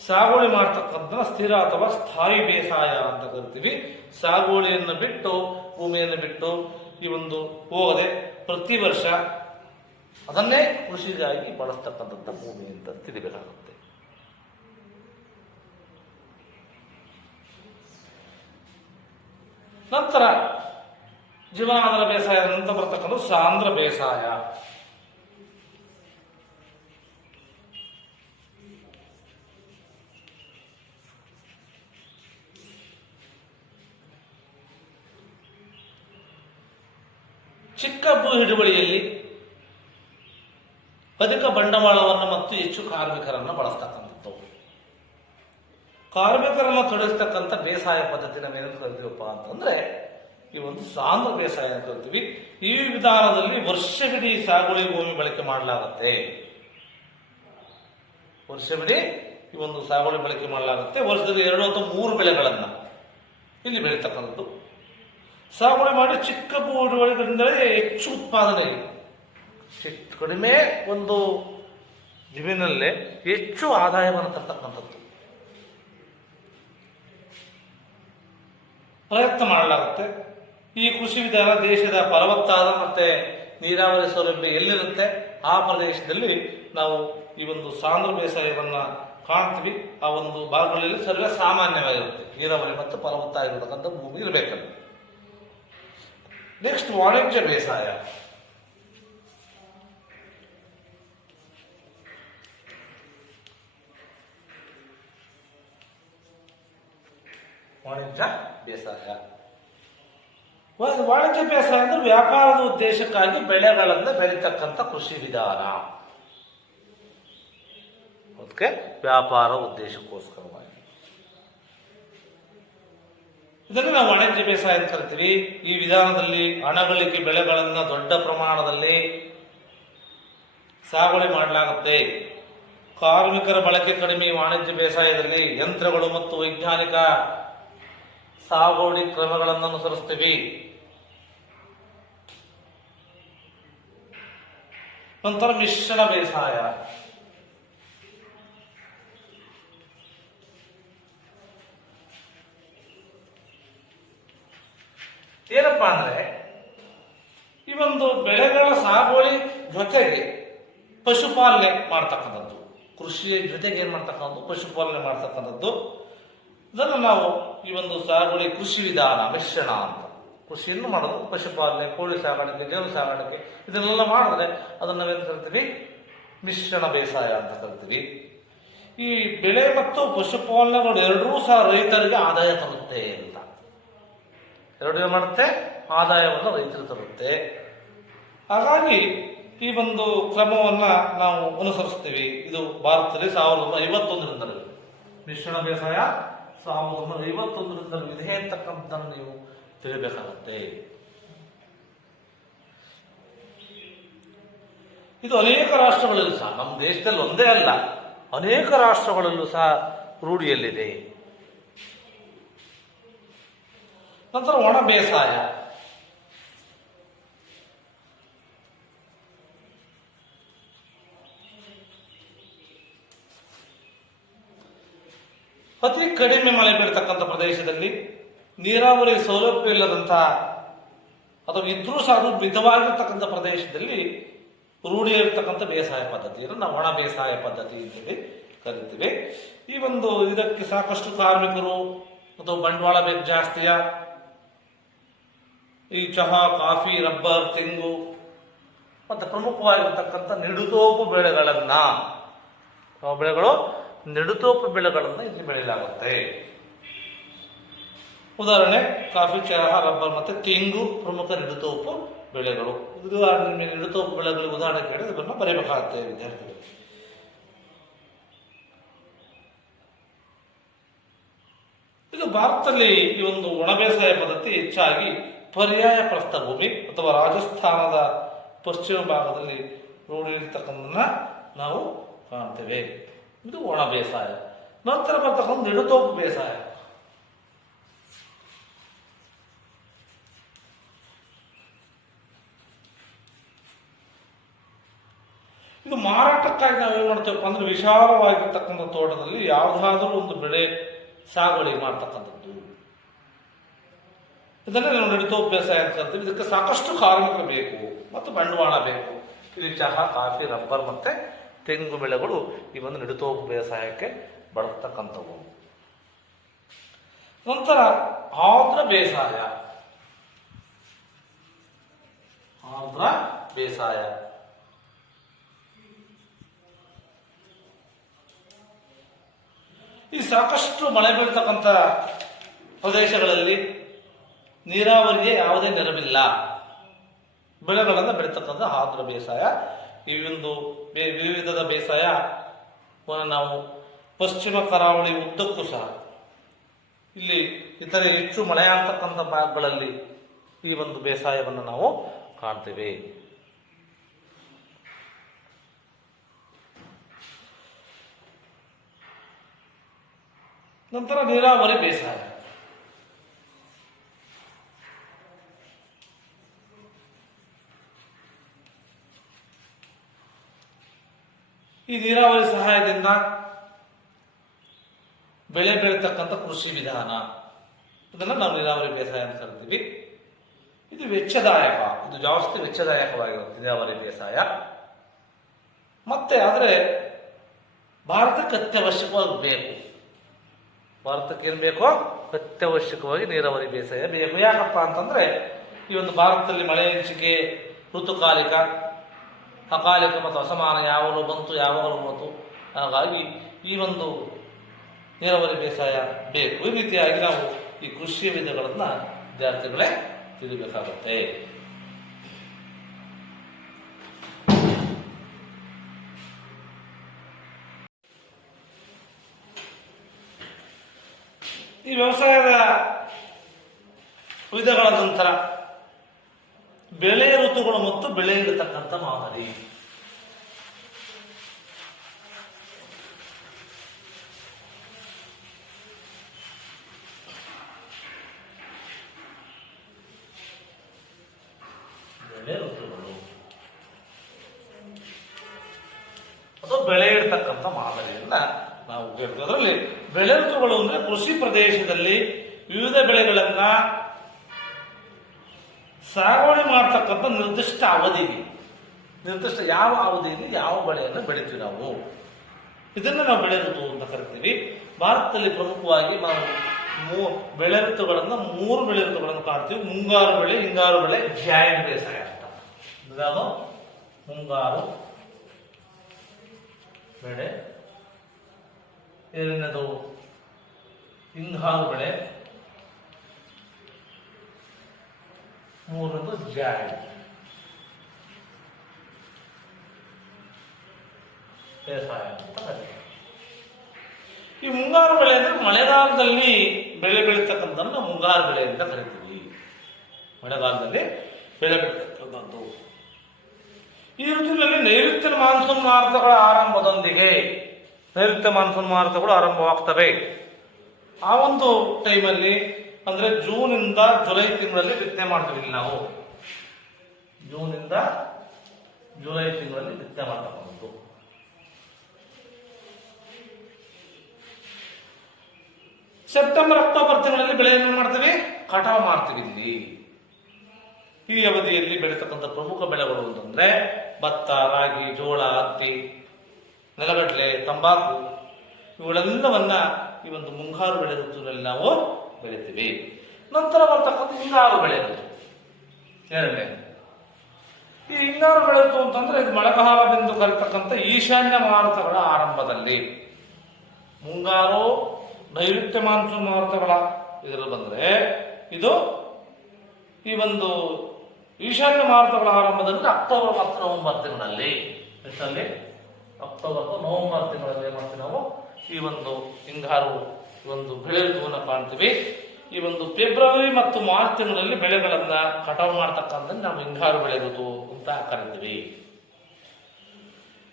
ಸಾಗುವಳಿ ಮಾಡ್ತಕ್ಕಂಥ ಸ್ಥಿರ ಅಥವಾ ಸ್ಥಾಯಿ ಬೇಸಾಯ ಅಂತ ಕರಿತೀವಿ. ಸಾಗುವಳಿಯನ್ನು ಬಿಟ್ಟು, ಭೂಮಿಯನ್ನು ಬಿಟ್ಟು ಈ ಒಂದು ಹೋಗದೆ ಪ್ರತಿ ವರ್ಷ ಅದನ್ನೇ ಕೃಷಿಗಾಗಿ ಬಳಸ್ತಕ್ಕಂಥದ್ದು ಭೂಮಿ ಅಂತ ತಿಳಿಬೇಕಾಗುತ್ತೆ. ನಂತರ ಜೀವನಾಧಾರ ಬೇಸಾಯ ನಂತರ ಬರ್ತಕ್ಕಂಥ ಸಾಂದ್ರ ಬೇಸಾಯ. ಚಿಕ್ಕ ಭೂ ಹಿಡುವಳಿಯಲ್ಲಿ ಅಧಿಕ ಬಂಡವಾಳವನ್ನು ಮತ್ತು ಹೆಚ್ಚು ಕಾರ್ಮಿಕರನ್ನು ಬಳಸ್ತಕ್ಕಂಥದ್ದು. ಕಾರ್ಮಿಕರನ್ನು ತೊಡಗಿಸ್ತಕ್ಕಂಥ ಬೇಸಾಯ ಪದ್ಧತಿ ನಾವೇನು ಕರಿತೀವಪ್ಪ ಅಂತಂದ್ರೆ ಈ ಒಂದು ಸಾಂದ್ರ ಬೇಸಾಯ ಅಂತ ಕರಿತೀವಿ. ಈ ವಿಧಾನದಲ್ಲಿ ವರ್ಷವಿಡೀ ಸಾಗುವಳಿ ಭೂಮಿ ಬಳಕೆ ಮಾಡಲಾಗುತ್ತೆ. ವರ್ಷವಿಡೀ ಈ ಒಂದು ಸಾಗುವಳಿ ಬಳಕೆ ಮಾಡಲಾಗುತ್ತೆ. ವರ್ಷದಲ್ಲಿ 2 ಅಥವಾ 3 ಬೆಳೆಗಳನ್ನ ಇಲ್ಲಿ ಬೆಳೀತಕ್ಕಂಥದ್ದು. ಸಾಗುವಳಿ ಮಾಡಿ ಚಿಕ್ಕ ಭೂ ಹಿಡುವಳಿಗಳಿಂದಲೇ ಹೆಚ್ಚು ಉತ್ಪಾದನೆ, ಕಡಿಮೆ ಒಂದು ಜಮೀನಲ್ಲೇ ಹೆಚ್ಚು ಆದಾಯವನ್ನು ತರ್ತಕ್ಕಂಥದ್ದು ಪ್ರಯತ್ನ ಮಾಡಲಾಗುತ್ತೆ. ಈ ಕೃಷಿ ವಿಧಾನ ದೇಶದ ಫಲವತ್ತಾದ ಮತ್ತೆ ನೀರಾವರಿ ಸೌಲಭ್ಯ ಎಲ್ಲಿರುತ್ತೆ ಆ ಪ್ರದೇಶದಲ್ಲಿ ನಾವು ಈ ಒಂದು ಸಾಂದ್ರ ಬೇಸಾಯವನ್ನ ಕಾಣ್ತೀವಿ. ಆ ಒಂದು ಭಾಗಗಳಲ್ಲಿ ಸರ್ವೇ ಸಾಮಾನ್ಯವಾಗಿರುತ್ತೆ. ನೀರಾವರಿ ಮತ್ತು ಫಲವತ್ತಾಗಿರತಕ್ಕಂಥ ಭೂಮಿ ಇರಬೇಕಲ್ಲ. ನೆಕ್ಸ್ಟ್ ವಾಣಿಜ್ಯ ಬೇಸಾಯ. ವಾಣಿಜ್ಯ ಬೇಸಾಯ ಅಂದ್ರೆ ವ್ಯಾಪಾರದ ಉದ್ದೇಶಕ್ಕಾಗಿ ಬೆಳೆಗಳನ್ನು ಬೆಳೀತಕ್ಕಂಥ ಕೃಷಿ ವಿಧಾನ. ಓಕೆ, ವ್ಯಾಪಾರ ಉದ್ದೇಶಕ್ಕೋಸ್ಕರವಾಗಿ ಇದನ್ನು ನಾವು ವಾಣಿಜ್ಯ ಬೇಸಾಯ ಅಂತ ಕರಿತೀವಿ. ಈ ವಿಧಾನದಲ್ಲಿ ಹಣಗಳಿಕೆ ಬೆಳೆಗಳನ್ನು ದೊಡ್ಡ ಪ್ರಮಾಣದಲ್ಲಿ ಸಾಗುವಳಿ ಮಾಡಲಾಗುತ್ತೆ. ಕಾರ್ಮಿಕರ ಬಳಕೆ ಕಡಿಮೆ. ವಾಣಿಜ್ಯ ಬೇಸಾಯದಲ್ಲಿ ಯಂತ್ರಗಳು ಮತ್ತು ವೈಜ್ಞಾನಿಕ ಸಾಗುವಳಿ ಕ್ರಮಗಳನ್ನು ಅನುಸರಿಸ್ತೀವಿ. ನಂತರ ಮಿಶ್ರಣ ಬೇಸಾಯ. ಏನಪ್ಪಾ ಅಂದ್ರೆ ಈ ಒಂದು ಬೆಳೆಗಳ ಸಾಗುವಳಿ ಜೊತೆಗೆ ಪಶುಪಾಲನೆ ಮಾಡ್ತಕ್ಕಂಥದ್ದು, ಕೃಷಿಯ ಜೊತೆಗೆ ಏನ್ ಮಾಡ್ತಕ್ಕಂಥದ್ದು, ಪಶುಪಾಲನೆ ಮಾಡ್ತಕ್ಕಂಥದ್ದು. ಇದನ್ನು ನಾವು ಈ ಒಂದು ಸಾಗುವಳಿ ಕೃಷಿ ವಿಧಾನ ಮಿಶ್ರಣ ಅಂತ. ಕೃಷಿಯನ್ನು ಮಾಡೋದು, ಪಶುಪಾಲನೆ, ಕೋಳಿ ಸಾಗಾಣಿಕೆ, ಜೇನು ಸಾಗಾಣಿಕೆ ಇದನ್ನೆಲ್ಲ ಮಾಡಿದ್ರೆ ಅದನ್ನ ನಾವೇನು ಕರಿತೀವಿ, ಮಿಶ್ರಣ ಬೇಸಾಯ ಅಂತ ಕರಿತೀವಿ. ಈ ಬೆಳೆ ಮತ್ತು ಪಶುಪಾಲನೆಗಳು ಎರಡೂ ಸಹ ರೈತರಿಗೆ ಆದಾಯ ತರುತ್ತೆ ಅಂತ. ಎರಡು ಏನು ಮಾಡುತ್ತೆ, ಆದಾಯವನ್ನು ರೈತರು ತರುತ್ತೆ. ಹಾಗಾಗಿ ಈ ಒಂದು ಕ್ರಮವನ್ನ ನಾವು ಅನುಸರಿಸ್ತೀವಿ. ಇದು ಭಾರತದಲ್ಲಿ 1951ರಿಂದ ಮಿಶ್ರಣ ಬೇಸಾಯ 1951ರಿಂದ ಇದೆ ಅಂತಕ್ಕಂಥದ್ದನ್ನು ನೀವು ತಿಳಿಬೇಕಾಗತ್ತೆ. ಇದು ಅನೇಕ ರಾಷ್ಟ್ರಗಳಲ್ಲೂ ಸಹ, ನಮ್ಮ ದೇಶದಲ್ಲಿ ಒಂದೇ ಅಲ್ಲ, ಅನೇಕ ರಾಷ್ಟ್ರಗಳಲ್ಲೂ ಸಹ ರೂಢಿಯಲ್ಲಿದೆ. ನಂತರ ಒಣ ಬೇಸಾಯ. ಅತಿ ಕಡಿಮೆ ಮಳೆ ಬೀಳ್ತಕ್ಕಂಥ ಪ್ರದೇಶದಲ್ಲಿ, ನೀರಾವರಿ ಸೌಲಭ್ಯ ಇಲ್ಲದಂತಹ ಅಥವಾ ಇದ್ರೂ ಸಹ ಅದು ಮಿತವಾಗಿರ್ತಕ್ಕಂಥ ಪ್ರದೇಶದಲ್ಲಿ ರೂಢಿಯಿರ್ತಕ್ಕಂಥ ಬೇಸಾಯ ಪದ್ಧತಿಯನ್ನು ನಾವು ಒಣ ಬೇಸಾಯ ಪದ್ಧತಿ ಅಂತೇಳಿ ಕರಿತೀವಿ. ಈ ಒಂದು ಇದಕ್ಕೆ ಸಾಕಷ್ಟು ಕಾರ್ಮಿಕರು ಅಥವಾ ಬಂಡವಾಳ ಬೇಕು ಜಾಸ್ತಿಯ. ಈ ಚಹಾ, ಕಾಫಿ, ರಬ್ಬರ್, ತೆಂಗು ಮತ್ತೆ ಪ್ರಮುಖವಾಗಿರ್ತಕ್ಕಂಥ ನಿಡುತೋಪು ಬೆಳೆಗಳನ್ನ, ಬೆಳೆಗಳು ನಿಡುತೋಪು ಬೆಳೆಗಳನ್ನ ಇಲ್ಲಿ ಬೆಳೆಯಲಾಗುತ್ತೆ. ಉದಾಹರಣೆ ಕಾಫಿ, ಚಹಾ, ರಬ್ಬರ್ ಮತ್ತೆ ತೆಂಗು ಪ್ರಮುಖ ನಿಡುತೋಪು ಬೆಳೆಗಳು. ಉದಾಹರಣೆ ನಿಡುತೋಪು ಬೆಳೆಗಳಿಗೆ ಉದಾಹರಣೆ ಕೇಳಿದ್ರೆ ಇದನ್ನ ಬರೆಯಬೇಕಾಗುತ್ತೆ ವಿದ್ಯಾರ್ಥಿಗಳು. ಇದು ಭಾರತದಲ್ಲಿ ಈ ಒಂದು ಒಣ ಬೇಸಾಯ ಪದ್ಧತಿ ಹೆಚ್ಚಾಗಿ ಪರ್ಯಾಯ ಪ್ರಸ್ಥಭೂಮಿ ಅಥವಾ ರಾಜಸ್ಥಾನದ ಪಶ್ಚಿಮ ಭಾಗದಲ್ಲಿ ರೂಢಿರ್ತಕ್ಕಂಥದ್ದನ್ನ ನಾವು ಕಾಣ್ತೇವೆ. ಇದು ಒಣ ಬೇಸಾಯ. ನಂತರ ಬರ್ತಕ್ಕಂಥ ನಿಡುತೋಪು ಬೇಸಾಯ. ಇದು ಮಾರಾಟಕ್ಕಾಗಿ ನಾವು ಏನ್ ಮಾಡ್ತೇವಪ್ಪ ಅಂದ್ರೆ ವಿಶಾಲವಾಗಿರ್ತಕ್ಕಂಥ ತೋಟದಲ್ಲಿ ಯಾವುದಾದ್ರೂ ಒಂದು ಬೆಳೆ ಸಾಗುವಳಿ ಮಾಡ್ತಕ್ಕಂಥದ್ದು. ಇದನ್ನೇ ನಾವು ನಿಡುತೋಪು ಬೇಸಾಯ ಅಂತ ಕರಿತೀವಿ. ಇದಕ್ಕೆ ಸಾಕಷ್ಟು ಕಾರ್ಮಿಕರು ಬೇಕು ಮತ್ತು ಬಂಡವಾಳ ಬೇಕು. ಇಲ್ಲಿ ಚಹಾ, ಕಾಫಿ, ರಬ್ಬರ್ ಮತ್ತೆ ತೆಂಗು ಬೆಳೆಗಳು ಈ ಒಂದು ನಿಡುತೋಪು ಬೇಸಾಯಕ್ಕೆ ಬಳಸ್ತಕ್ಕಂಥವು. ನಂತರ ಆರ್ದ್ರ ಬೇಸಾಯ. ಆರ್ದ್ರ ಬೇಸಾಯ ಈ ಸಾಕಷ್ಟು ಮಳೆ ಬೀಳ್ತಕ್ಕಂಥ ಪ್ರದೇಶಗಳಲ್ಲಿ ನೀರಾವರಿಗೆ ಯಾವುದೇ ನೆರವಿಲ್ಲ, ಬೆಳೆಗಳನ್ನು ಬೆಳೀತಕ್ಕಂಥ ಆರ್ದ್ರ ಬೇಸಾಯ. ಈ ಒಂದು ವಿವಿಧದ ಬೇಸಾಯ ನಾವು ಪಶ್ಚಿಮ ಕರಾವಳಿ ಉದ್ದಕ್ಕೂ ಸಹ, ಇಲ್ಲಿ ಇತರೆ ಹೆಚ್ಚು ಮಳೆಯಾಗ್ತಕ್ಕಂಥ ಭಾಗಗಳಲ್ಲಿ ಈ ಒಂದು ಬೇಸಾಯವನ್ನು ನಾವು ಕಾಣ್ತೇವೆ. ನಂತರ ನೀರಾವರಿ ಬೇಸಾಯ. ಈ ನೀರಾವರಿ ಸಹಾಯದಿಂದ ಬೆಳೆ ಬೆಳೀತಕ್ಕಂಥ ಕೃಷಿ ವಿಧಾನ, ಇದನ್ನ ನಾವು ನೀರಾವರಿ ಬೇಸಾಯ ಅಂತ ಕರಿತೀವಿ. ಇದು ವೆಚ್ಚದಾಯಕ, ಇದು ಜಾಸ್ತಿ ವೆಚ್ಚದಾಯಕವಾಗಿರುತ್ತೆ ನೀರಾವರಿ ಬೇಸಾಯ. ಮತ್ತೆ ಆದರೆ ಭಾರತಕ್ಕೆ ಅತ್ಯವಶ್ಯಕವಾಗಿ ಬೇಕು. ಭಾರತಕ್ಕೆ ಏನ್ ಬೇಕೋ ಅತ್ಯವಶ್ಯಕವಾಗಿ ನೀರಾವರಿ ಬೇಸಾಯ ಬೇಕು. ಯಾಕಪ್ಪ ಅಂತಂದ್ರೆ ಈ ಒಂದು ಭಾರತದಲ್ಲಿ ಮಳೆ ಹಂಚಿಕೆ ಋತುಕಾಲಿಕ, ಅಕಾಲಿಕ ಮತ್ತು ಅಸಮಾನ ಯಾವಾಗಲೂ ಬಂತು, ಯಾವಾಗಲೂ ಹೋತು. ಹಾಗಾಗಿ ಈ ಒಂದು ನೀರಾವರಿ ಬೇಸಾಯ ಬೇಕು. ಈ ರೀತಿಯಾಗಿ ನಾವು ಈ ಕೃಷಿ ವಿಧಗಳನ್ನ ವಿದ್ಯಾರ್ಥಿಗಳೇ ತಿಳಿಬೇಕಾಗುತ್ತೆ. ಈ ವ್ಯವಸಾಯದ ವಿಧಗಳ ನಂತರ ಬೆಳೆ ಋತುಗಳು ಮತ್ತು ಬೆಳೆ ಇರತಕ್ಕಂಥ ಮಾದರಿ. ಬೆಳೆ ಋತುಗಳು ಅಥವಾ ಬೆಳೆ ಇರತಕ್ಕಂಥ ಮಾದರಿಯನ್ನ ನಾವು ಕೇಳ್ತೀವಿ. ಅದರಲ್ಲಿ ಬೆಳೆ ಋತುಗಳು ಅಂದ್ರೆ ಕೃಷಿ ಪ್ರದೇಶದಲ್ಲಿ ವಿವಿಧ ಬೆಳೆಗಳನ್ನ ಸಾಗುವಳಿ ಮಾಡತಕ್ಕಂಥ ನಿರ್ದಿಷ್ಟ ಅವಧಿಗೆ, ನಿರ್ದಿಷ್ಟ ಯಾವ ಅವಧಿಯಲ್ಲಿ ಯಾವ ಬೆಳೆಯನ್ನು ಬೆಳಿತೀವಿ ನಾವು, ಇದನ್ನು ನಾವು ಬೆಳೆ ಋತು ಅಂತ ಕರಿತೀವಿ. ಭಾರತದಲ್ಲಿ ಪ್ರಮುಖವಾಗಿ ನಾವು ಬೆಳೆ ಋತುಗಳನ್ನು 3 ಬೆಳೆ ಋತುಗಳನ್ನು ಕಾಣ್ತೀವಿ. ಮುಂಗಾರು ಬೆಳೆ, ಹಿಂಗಾರು ಬೆಳೆ, ಜಾಯಿನ್ ಬೇಸಾಯ ಅಂತ. ಇದಾವ ಮುಂಗಾರು ಬೆಳೆ, ಎರಡನೇದು ಹಿಂಗಾರು ಬೆಳೆ, ಮೂರನೇದು ಜಾಯಿನ್ ಬೇಸಾಯ ಅಂತ ಕರೀತಾರೆ. ಈ ಮುಂಗಾರು ಬೆಳೆ ಅಂದ್ರೆ ಮಳೆಗಾಲದಲ್ಲಿ ಬೆಳೆ ಬೆಳೀತಕ್ಕಂಥದ್ದು ಮುಂಗಾರು ಬೆಳೆ ಅಂತ ಕರಿತೀವಿ. ಮಳೆಗಾಲದಲ್ಲಿ ಬೆಳೆ ಬೆಳೀತಕ್ಕಂಥದ್ದು. ಈ ಋತುವಿನಲ್ಲಿ ನೈಋತ್ಯ ಮಾನ್ಸೂನ್ ಮಾರುತಗಳ ಆರಂಭದೊಂದಿಗೆ ನೈಋತ್ಯ ಮಾನ್ಸೂನ್ ಮಾರುತಗಳು ಆರಂಭವಾಗ್ತವೆ. ಆ ಒಂದು ಟೈಮಲ್ಲಿ ಅಂದ್ರೆ ಜೂನ್ ಇಂದ ಜುಲೈ ತಿಂಗಳಲ್ಲಿ ಬಿತ್ತನೆ ಮಾಡ್ತೀವಿ ನಾವು. ಜೂನ್ ಇಂದ ಜುಲೈ ತಿಂಗಳಲ್ಲಿ ಬಿತ್ತನೆ ಮಾಡ್ತಕ್ಕಂಥದ್ದು. ಸೆಪ್ಟೆಂಬರ್ ಅಕ್ಟೋಬರ್ ತಿಂಗಳಲ್ಲಿ ಬೆಳೆಯನ್ನು ಮಾಡ್ತೀವಿ, ಕಟಾವು ಮಾಡ್ತೀವಿ. ಇಲ್ಲಿ ಈ ಅವಧಿಯಲ್ಲಿ ಬೆಳೀತಕ್ಕಂಥ ಪ್ರಮುಖ ಬೆಳೆಗಳು ಅಂತಂದ್ರೆ ಭತ್ತ, ರಾಗಿ, ಜೋಳ, ಹತ್ತಿ, ನೆಲಗಡಲೆ, ತಂಬಾಕು ಇವುಗಳೆಲ್ಲವನ್ನ ಈ ಒಂದು ಮುಂಗಾರು ಬೆಳೆ ಋತುವಿನಲ್ಲಿ ನಾವು ಬೆಳಿತೀವಿ. ನಂತರ ಬರ್ತಕ್ಕಂಥ ಹಿಂಗಾರು ಬೆಳೆ ಋತು ಎರಡನೇ. ಈ ಹಿಂಗಾರು ಬೆಳೆ ಋತು ಅಂತಂದ್ರೆ ಇದು ಮಳೆಗಾಲವೆಂದು ಕರೀತಕ್ಕಂಥ ಈಶಾನ್ಯ ಮಾರುತಗಳ ಆರಂಭದಲ್ಲಿ. ಮುಂಗಾರು ನೈಋತ್ಯ ಮಾನ್ಸೂನ್ ಮಾರುತಗಳ ಇದರಲ್ಲಿ ಬಂದ್ರೆ ಇದು ಈ ಒಂದು ಈಶಾನ್ಯ ಮಾರುತಗಳ ಆರಂಭದಲ್ಲಿ ಅಕ್ಟೋಬರ್ ಮತ್ತು ನವೆಂಬರ್ ತಿಂಗಳಲ್ಲಿ. ಎಷ್ಟಲ್ಲಿ? ಅಕ್ಟೋಬರ್ ಮತ್ತು ನವೆಂಬರ್ ತಿಂಗಳಲ್ಲಿ ಮಾಡ್ತೀವಿ ನಾವು ಈ ಒಂದು ಹಿಂಗಾರು ಒಂದು ಬೆಳೆ ಋತುವನ್ನು ಕಾಣ್ತೀವಿ. ಈ ಒಂದು ಫೆಬ್ರವರಿ ಮತ್ತು ಮಾರ್ಚ್ ತಿಂಗಳಲ್ಲಿ ಬೆಳೆಗಳನ್ನ ಕಟಾವು ಮಾಡ್ತಕ್ಕಂಥ ನಾವು ಹಿಂಗಾರು ಬೆಳೆ ಋತು ಅಂತ ಕರಿತೀವಿ.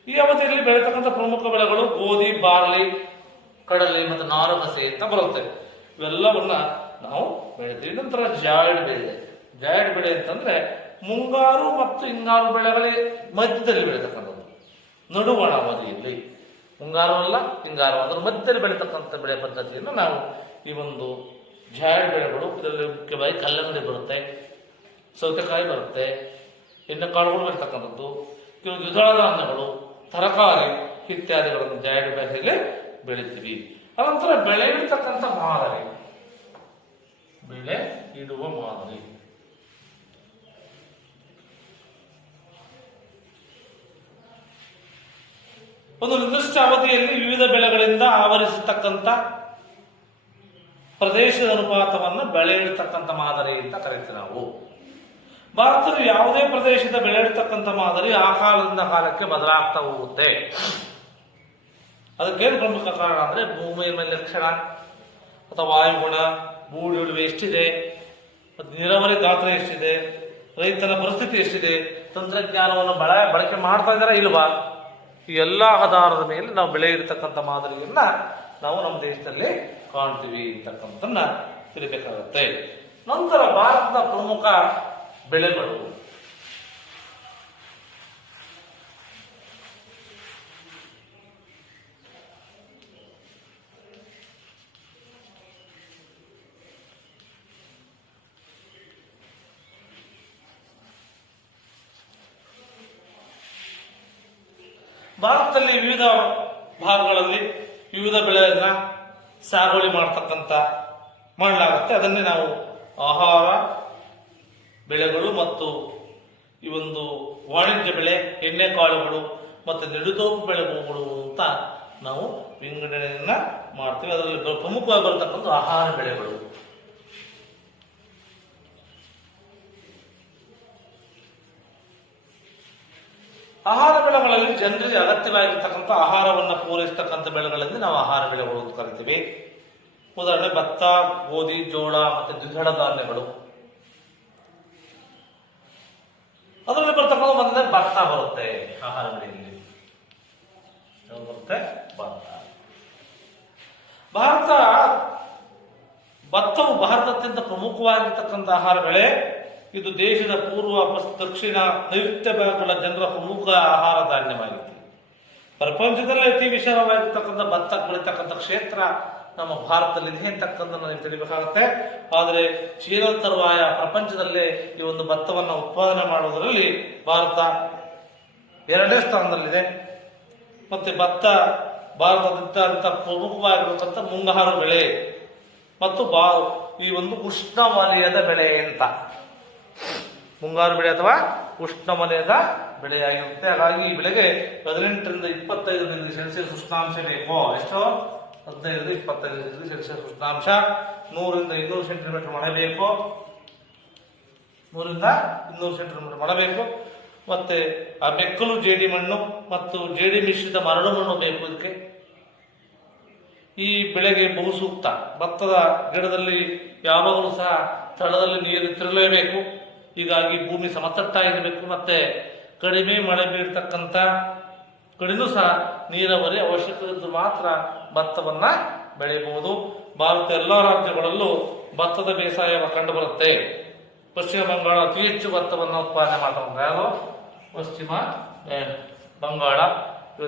ಈ ಅವಧಿಯಲ್ಲಿ ಬೆಳೀತಕ್ಕಂಥ ಪ್ರಮುಖ ಬೆಳೆಗಳು ಗೋಧಿ, ಬಾರ್ಲಿ, ಕಡಲೆ ಮತ್ತು ನಾರುಹಸೆ ಅಂತ ಬರುತ್ತೆ. ಇವೆಲ್ಲವನ್ನ ನಾವು ಬೆಳಿತೀವಿ. ನಂತರ ಜಾಯಿಡ್ ಬೆಳೆ. ಜಾಯಿಡ್ ಬೆಳೆ ಅಂತಂದ್ರೆ ಮುಂಗಾರು ಮತ್ತು ಹಿಂಗಾರು ಬೆಳೆಗಳ ಮಧ್ಯದಲ್ಲಿ ಬೆಳೀತಕ್ಕಂಥದ್ದು, ನಡುವಣ ಅವಧಿಯಲ್ಲಿ. ಮುಂಗಾರು ಅಲ್ಲ, ಹಿಂಗಾರು ಅದರ ಮಧ್ಯದಲ್ಲಿ ಬೆಳೀತಕ್ಕಂಥ ಬೆಳೆ ಪದ್ಧತಿಯನ್ನು ನಾವು ಈ ಒಂದು ಜಾಯಿಡ್ ಬೆಳೆಗಳು. ಇದರಲ್ಲಿ ಮುಖ್ಯವಾಗಿ ಕಲ್ಲಂಗಡಿ ಬರುತ್ತೆ, ಸೌತೆಕಾಯಿ ಬರುತ್ತೆ, ಎಣ್ಣೆಕಾಳುಗಳು ಬರ್ತಕ್ಕಂಥದ್ದು, ಕೆಲವು ದ್ವಿದಳ ಧಾನ್ಯಗಳು, ತರಕಾರಿ ಇತ್ಯಾದಿಗಳನ್ನು ಜಾಯಿಡ್ ಬೆಳೆಯಲ್ಲಿ ಬೆಳಿತೀವಿ. ಅನಂತರ ಬೆಳೆ ಇಡತಕ್ಕಂಥ ಮಾದರಿ, ಬೆಳೆ ಇಡುವ ಮಾದರಿ. ಒಂದು ನಿರ್ದಿಷ್ಟ ಅವಧಿಯಲ್ಲಿ ವಿವಿಧ ಬೆಳೆಗಳಿಂದ ಆವರಿಸತಕ್ಕಂಥ ಪ್ರದೇಶದ ಅನುಪಾತವನ್ನು ಬೆಳೆ ಇಡತಕ್ಕಂಥ ಮಾದರಿ ಅಂತ ಕರಿತೀವಿ ನಾವು. ಭಾರತದ ಯಾವುದೇ ಪ್ರದೇಶದ ಬೆಳೆ ಇಡತಕ್ಕಂಥ ಮಾದರಿ ಆ ಕಾಲದಿಂದ ಕಾಲಕ್ಕೆ ಬದಲಾಗ್ತಾ ಹೋಗುತ್ತೆ. ಅದಕ್ಕೇನು ಪ್ರಮುಖ ಕಾರಣ ಅಂದ್ರೆ ಭೂಮಿಯ ಮೇಲೆ ಲಕ್ಷಣ ಅಥವಾ ವಾಯುಗುಣ, ಬೂಡಿ ಉಳುವೆ ಎಷ್ಟಿದೆ, ನೀರಾವರಿ ಗಾತ್ರ ಎಷ್ಟಿದೆ, ರೈತನ ಪರಿಸ್ಥಿತಿ ಎಷ್ಟಿದೆ, ತಂತ್ರಜ್ಞಾನವನ್ನು ಬಳಕೆ ಮಾಡ್ತಾ ಇದ್ದಾರಾ ಇಲ್ವಾ, ಈ ಎಲ್ಲ ಆಧಾರದ ಮೇಲೆ ನಾವು ಬೆಳೆ ಇರತಕ್ಕಂಥ ಮಾದರಿಯನ್ನ ನಾವು ನಮ್ಮ ದೇಶದಲ್ಲಿ ಕಾಣ್ತೀವಿ ಅಂತಕ್ಕಂಥನ್ನ ತಿಳಿಬೇಕಾಗತ್ತೆ. ನಂತರ ಭಾರತದ ಪ್ರಮುಖ ಬೆಳೆಗಳು. ಭಾರತದಲ್ಲಿ ವಿವಿಧ ಭಾಗಗಳಲ್ಲಿ ವಿವಿಧ ಬೆಳೆಯನ್ನ ಸಾಗುವಳಿ ಮಾಡತಕ್ಕಂಥ ಮಾಡಲಾಗುತ್ತೆ. ಅದನ್ನೇ ನಾವು ಆಹಾರ ಬೆಳೆಗಳು ಮತ್ತು ಈ ಒಂದು ವಾಣಿಜ್ಯ ಬೆಳೆ, ಎಣ್ಣೆಕಾಳುಗಳು ಮತ್ತು ನೆಡುತೋಪು ಬೆಳೆಗಳು ಅಂತ ನಾವು ವಿಂಗಡಣೆಯನ್ನ ಮಾಡ್ತೀವಿ. ಅದರಲ್ಲಿ ಪ್ರಮುಖವಾಗಿ ಬರತಕ್ಕಂಥ ಆಹಾರ ಬೆಳೆಗಳು. ಆಹಾರ ಬೆಳೆಗಳಲ್ಲಿ ಜನರಿಗೆ ಅಗತ್ಯವಾಗಿರ್ತಕ್ಕಂಥ ಆಹಾರವನ್ನು ಪೂರೈಸತಕ್ಕಂಥ ಬೆಳೆಗಳಲ್ಲಿ ನಾವು ಆಹಾರ ಬೆಳೆಗಳು ಅಂತ ಕರಿತೀವಿ. ಉದಾಹರಣೆ ಭತ್ತ, ಗೋಧಿ, ಜೋಳ ಮತ್ತು ದ್ವಿದಳ ಧಾನ್ಯಗಳು. ಅದರಲ್ಲಿ ಬರ್ತಕ್ಕಂಥ ಮೊದಲನೇ ಭತ್ತ ಬರುತ್ತೆ. ಆಹಾರ ಬೆಳೆಯಲ್ಲಿ ಬರುತ್ತೆ ಭತ್ತ. ಭತ್ತವು ಭಾರತದಿಂದ ಪ್ರಮುಖವಾಗಿರ್ತಕ್ಕಂಥ ಆಹಾರ ಬೆಳೆ. ಇದು ದೇಶದ ಪೂರ್ವ, ದಕ್ಷಿಣ, ನೈಋತ್ಯ ಭಾಗಗಳ ಜನರ ಪ್ರಮುಖ ಆಹಾರ ಧಾನ್ಯವಾಗಿದೆ. ಪ್ರಪಂಚದಲ್ಲಿ ಅತಿ ವಿಶಾಲವಾಗಿರ್ತಕ್ಕಂಥ ಭತ್ತ ಬೆಳೀತಕ್ಕಂಥ ಕ್ಷೇತ್ರ ನಮ್ಮ ಭಾರತದಲ್ಲಿ ಇದೆ ಅಂತಕ್ಕಂಥ ನನಗೆ ತಿಳಿಬೇಕಾಗುತ್ತೆ. ಆದರೆ ಚೀನಾ ತರುವಾಯ ಪ್ರಪಂಚದಲ್ಲೇ ಈ ಒಂದು ಭತ್ತವನ್ನು ಉತ್ಪಾದನೆ ಮಾಡುವುದರಲ್ಲಿ ಭಾರತ 2ನೇ ಸ್ಥಾನದಲ್ಲಿದೆ. ಮತ್ತೆ ಭತ್ತ ಭಾರತದಿಂದ ಪ್ರಮುಖವಾಗಿರತಕ್ಕಂಥ ಮುಂಗಾರು ಬೆಳೆ ಮತ್ತು ಈ ಒಂದು ಉಷ್ಣವಲಯದ ಬೆಳೆ ಅಂತ. ಮುಂಗಾರು ಬೆಳೆ ಅಥವಾ ಉಷ್ಣವಲಯದ ಬೆಳೆಯಾಗಿರುತ್ತೆ. ಹಾಗಾಗಿ ಈ ಬೆಳೆಗೆ 18ರಿಂದ 25 ಡಿಗ್ರಿ ಸೆಲ್ಸಿಯಸ್ ಉಷ್ಣಾಂಶ ಬೇಕು. ಎಷ್ಟು? 15ರಿಂದ 25 ಡಿಗ್ರಿ ಸೆಲ್ಸಿಯಸ್ ಉಷ್ಣಾಂಶ. 100ರಿಂದ 200 ಸೆಂಟಿಮೀಟರ್ ಮಳೆ ಬೇಕು. 100ರಿಂದ 200 ಸೆಂಟಿಮೀಟರ್ ಮಳೆ ಬೇಕು. ಮತ್ತೆ ಆ ಮೆಕ್ಕಲು ಜೇಡಿ ಮಣ್ಣು ಮತ್ತು ಜೇಡಿ ಮಿಶ್ರಿತ ಮರಳು ಮಣ್ಣು ಬೇಕು ಇದಕ್ಕೆ. ಈ ಬೆಳೆಗೆ ಬಹು ಸೂಕ್ತ. ಭತ್ತದ ಗಿಡದಲ್ಲಿ ಯಾವಾಗಲೂ ಸಹ ತಳದಲ್ಲಿ ನೀರು ತಿರಲೇಬೇಕು. ಹೀಗಾಗಿ ಭೂಮಿ ಸಮತಟ್ಟಾಗಿರಬೇಕು. ಮತ್ತೆ ಕಡಿಮೆ ಮಳೆ ಬೀಳ್ತಕ್ಕಂಥ ಕಡೆನೂ ಸಹ ನೀರಾವರಿ ಅವಶ್ಯಕತೆ ಮಾತ್ರ ಭತ್ತವನ್ನ ಬೆಳೆಯಬಹುದು. ಭಾರತ ಎಲ್ಲ ರಾಜ್ಯಗಳಲ್ಲೂ ಭತ್ತದ ಬೇಸಾಯ ಕಂಡು ಬರುತ್ತೆ. ಪಶ್ಚಿಮ ಬಂಗಾಳ ಅತಿ ಹೆಚ್ಚು ಭತ್ತವನ್ನು ಉತ್ಪಾದನೆ ಮಾಡ್ತಾರೆ. ಯಾವುದು? ಪಶ್ಚಿಮ ಬಂಗಾಳ,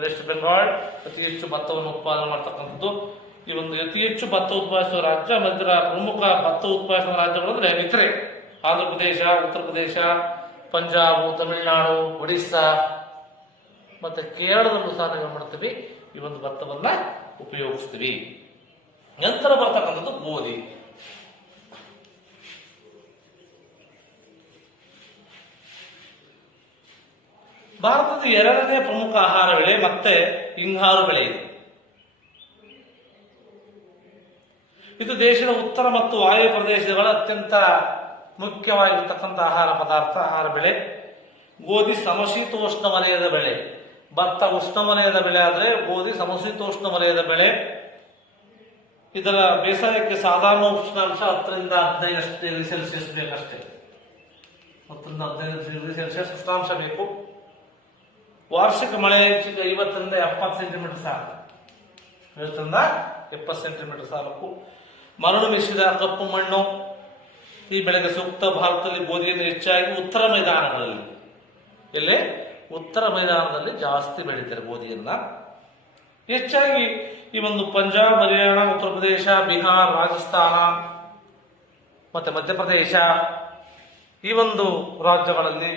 ವೆಸ್ಟ್ ಬೆಂಗಾಲ್ ಅತಿ ಹೆಚ್ಚು ಭತ್ತವನ್ನು ಉತ್ಪಾದನೆ ಮಾಡ್ತಕ್ಕಂಥದ್ದು. ಈ ಒಂದು ಅತಿ ಹೆಚ್ಚು ಭತ್ತ ಉತ್ಪಾದಿಸುವ ರಾಜ್ಯ ಮತ್ತು ಪ್ರಮುಖ ಭತ್ತ ಉತ್ಪಾದಿಸುವ ರಾಜ್ಯಗಳು ಅಂದ್ರೆ ಇತರೆ ಆಂಧ್ರ ಪ್ರದೇಶ, ಉತ್ತರ ಪ್ರದೇಶ, ಪಂಜಾಬ್, ತಮಿಳುನಾಡು, ಒಡಿಸ್ಸಾ ಮತ್ತೆ ಕೇರಳದಲ್ಲೂ ಸಹ ನಾವು ಮಾಡ್ತೀವಿ ಈ ಒಂದು ಭತ್ತವನ್ನ ಉಪಯೋಗಿಸ್ತೀವಿ. ನಂತರ ಬರ್ತಕ್ಕಂಥದ್ದು ಗೋಧಿ. ಭಾರತದ 2ನೇ ಪ್ರಮುಖ ಆಹಾರ ಬೆಳೆ ಮತ್ತೆ ಹಿಂಗಾರು ಬೆಳೆ ಇದೆ. ಇದು ದೇಶದ ಉತ್ತರ ಮತ್ತು ವಾಯು ಪ್ರದೇಶಗಳ ಅತ್ಯಂತ ಮುಖ್ಯವಾಗಿರ್ತಕ್ಕಂಥ ಆಹಾರ ಬೆಳೆ. ಗೋಧಿ ಸಮಶೀತೋಷ್ಣ ವಲಯದ ಬೆಳೆ. ಭತ್ತ ಉಷ್ಣವಲಯದ ಬೆಳೆ ಆದರೆ ಗೋಧಿ ಸಮಶೀತೋಷ್ಣ ವಲಯದ ಬೆಳೆ. ಇದರ ಬೇಸಾಯಕ್ಕೆ ಸಾಧಾರಣ ಉಷ್ಣಾಂಶ 10ರಿಂದ 15 ಡಿಗ್ರಿ ಸೆಲ್ಸಿಯಸ್ ಬೇಕಷ್ಟೇ. 10ರಿಂದ 15 ಡಿಗ್ರಿ ಸೆಲ್ಸಿಯಸ್ ಉಷ್ಣಾಂಶ ಬೇಕು. ವಾರ್ಷಿಕ ಮಳೆ 50ರಿಂದ 70 ಸೆಂಟಿಮೀಟರ್ ಸಾಕು. 50ರಿಂದ 70 ಸೆಂಟಿಮೀಟರ್ ಸಾಕು. ಮರಳು ಮಿಶ್ರಿತ ಕಪ್ಪು ಮಣ್ಣು ಈ ಬೆಳೆಗೆ ಸೂಕ್ತ. ಭಾರತದಲ್ಲಿ ಗೋಧಿಯನ್ನು ಹೆಚ್ಚಾಗಿ ಉತ್ತರ ಮೈದಾನಗಳಲ್ಲಿ, ಎಲ್ಲೇ ಉತ್ತರ ಮೈದಾನದಲ್ಲಿ ಜಾಸ್ತಿ ಬೆಳೀತಾರೆ ಗೋಧಿಯನ್ನ. ಹೆಚ್ಚಾಗಿ ಈ ಒಂದು ಪಂಜಾಬ್, ಹರಿಯಾಣ, ಉತ್ತರ ಪ್ರದೇಶ, ಬಿಹಾರ್, ರಾಜಸ್ಥಾನ ಮತ್ತೆ ಮಧ್ಯಪ್ರದೇಶ ಈ ಒಂದು ರಾಜ್ಯಗಳಲ್ಲಿ,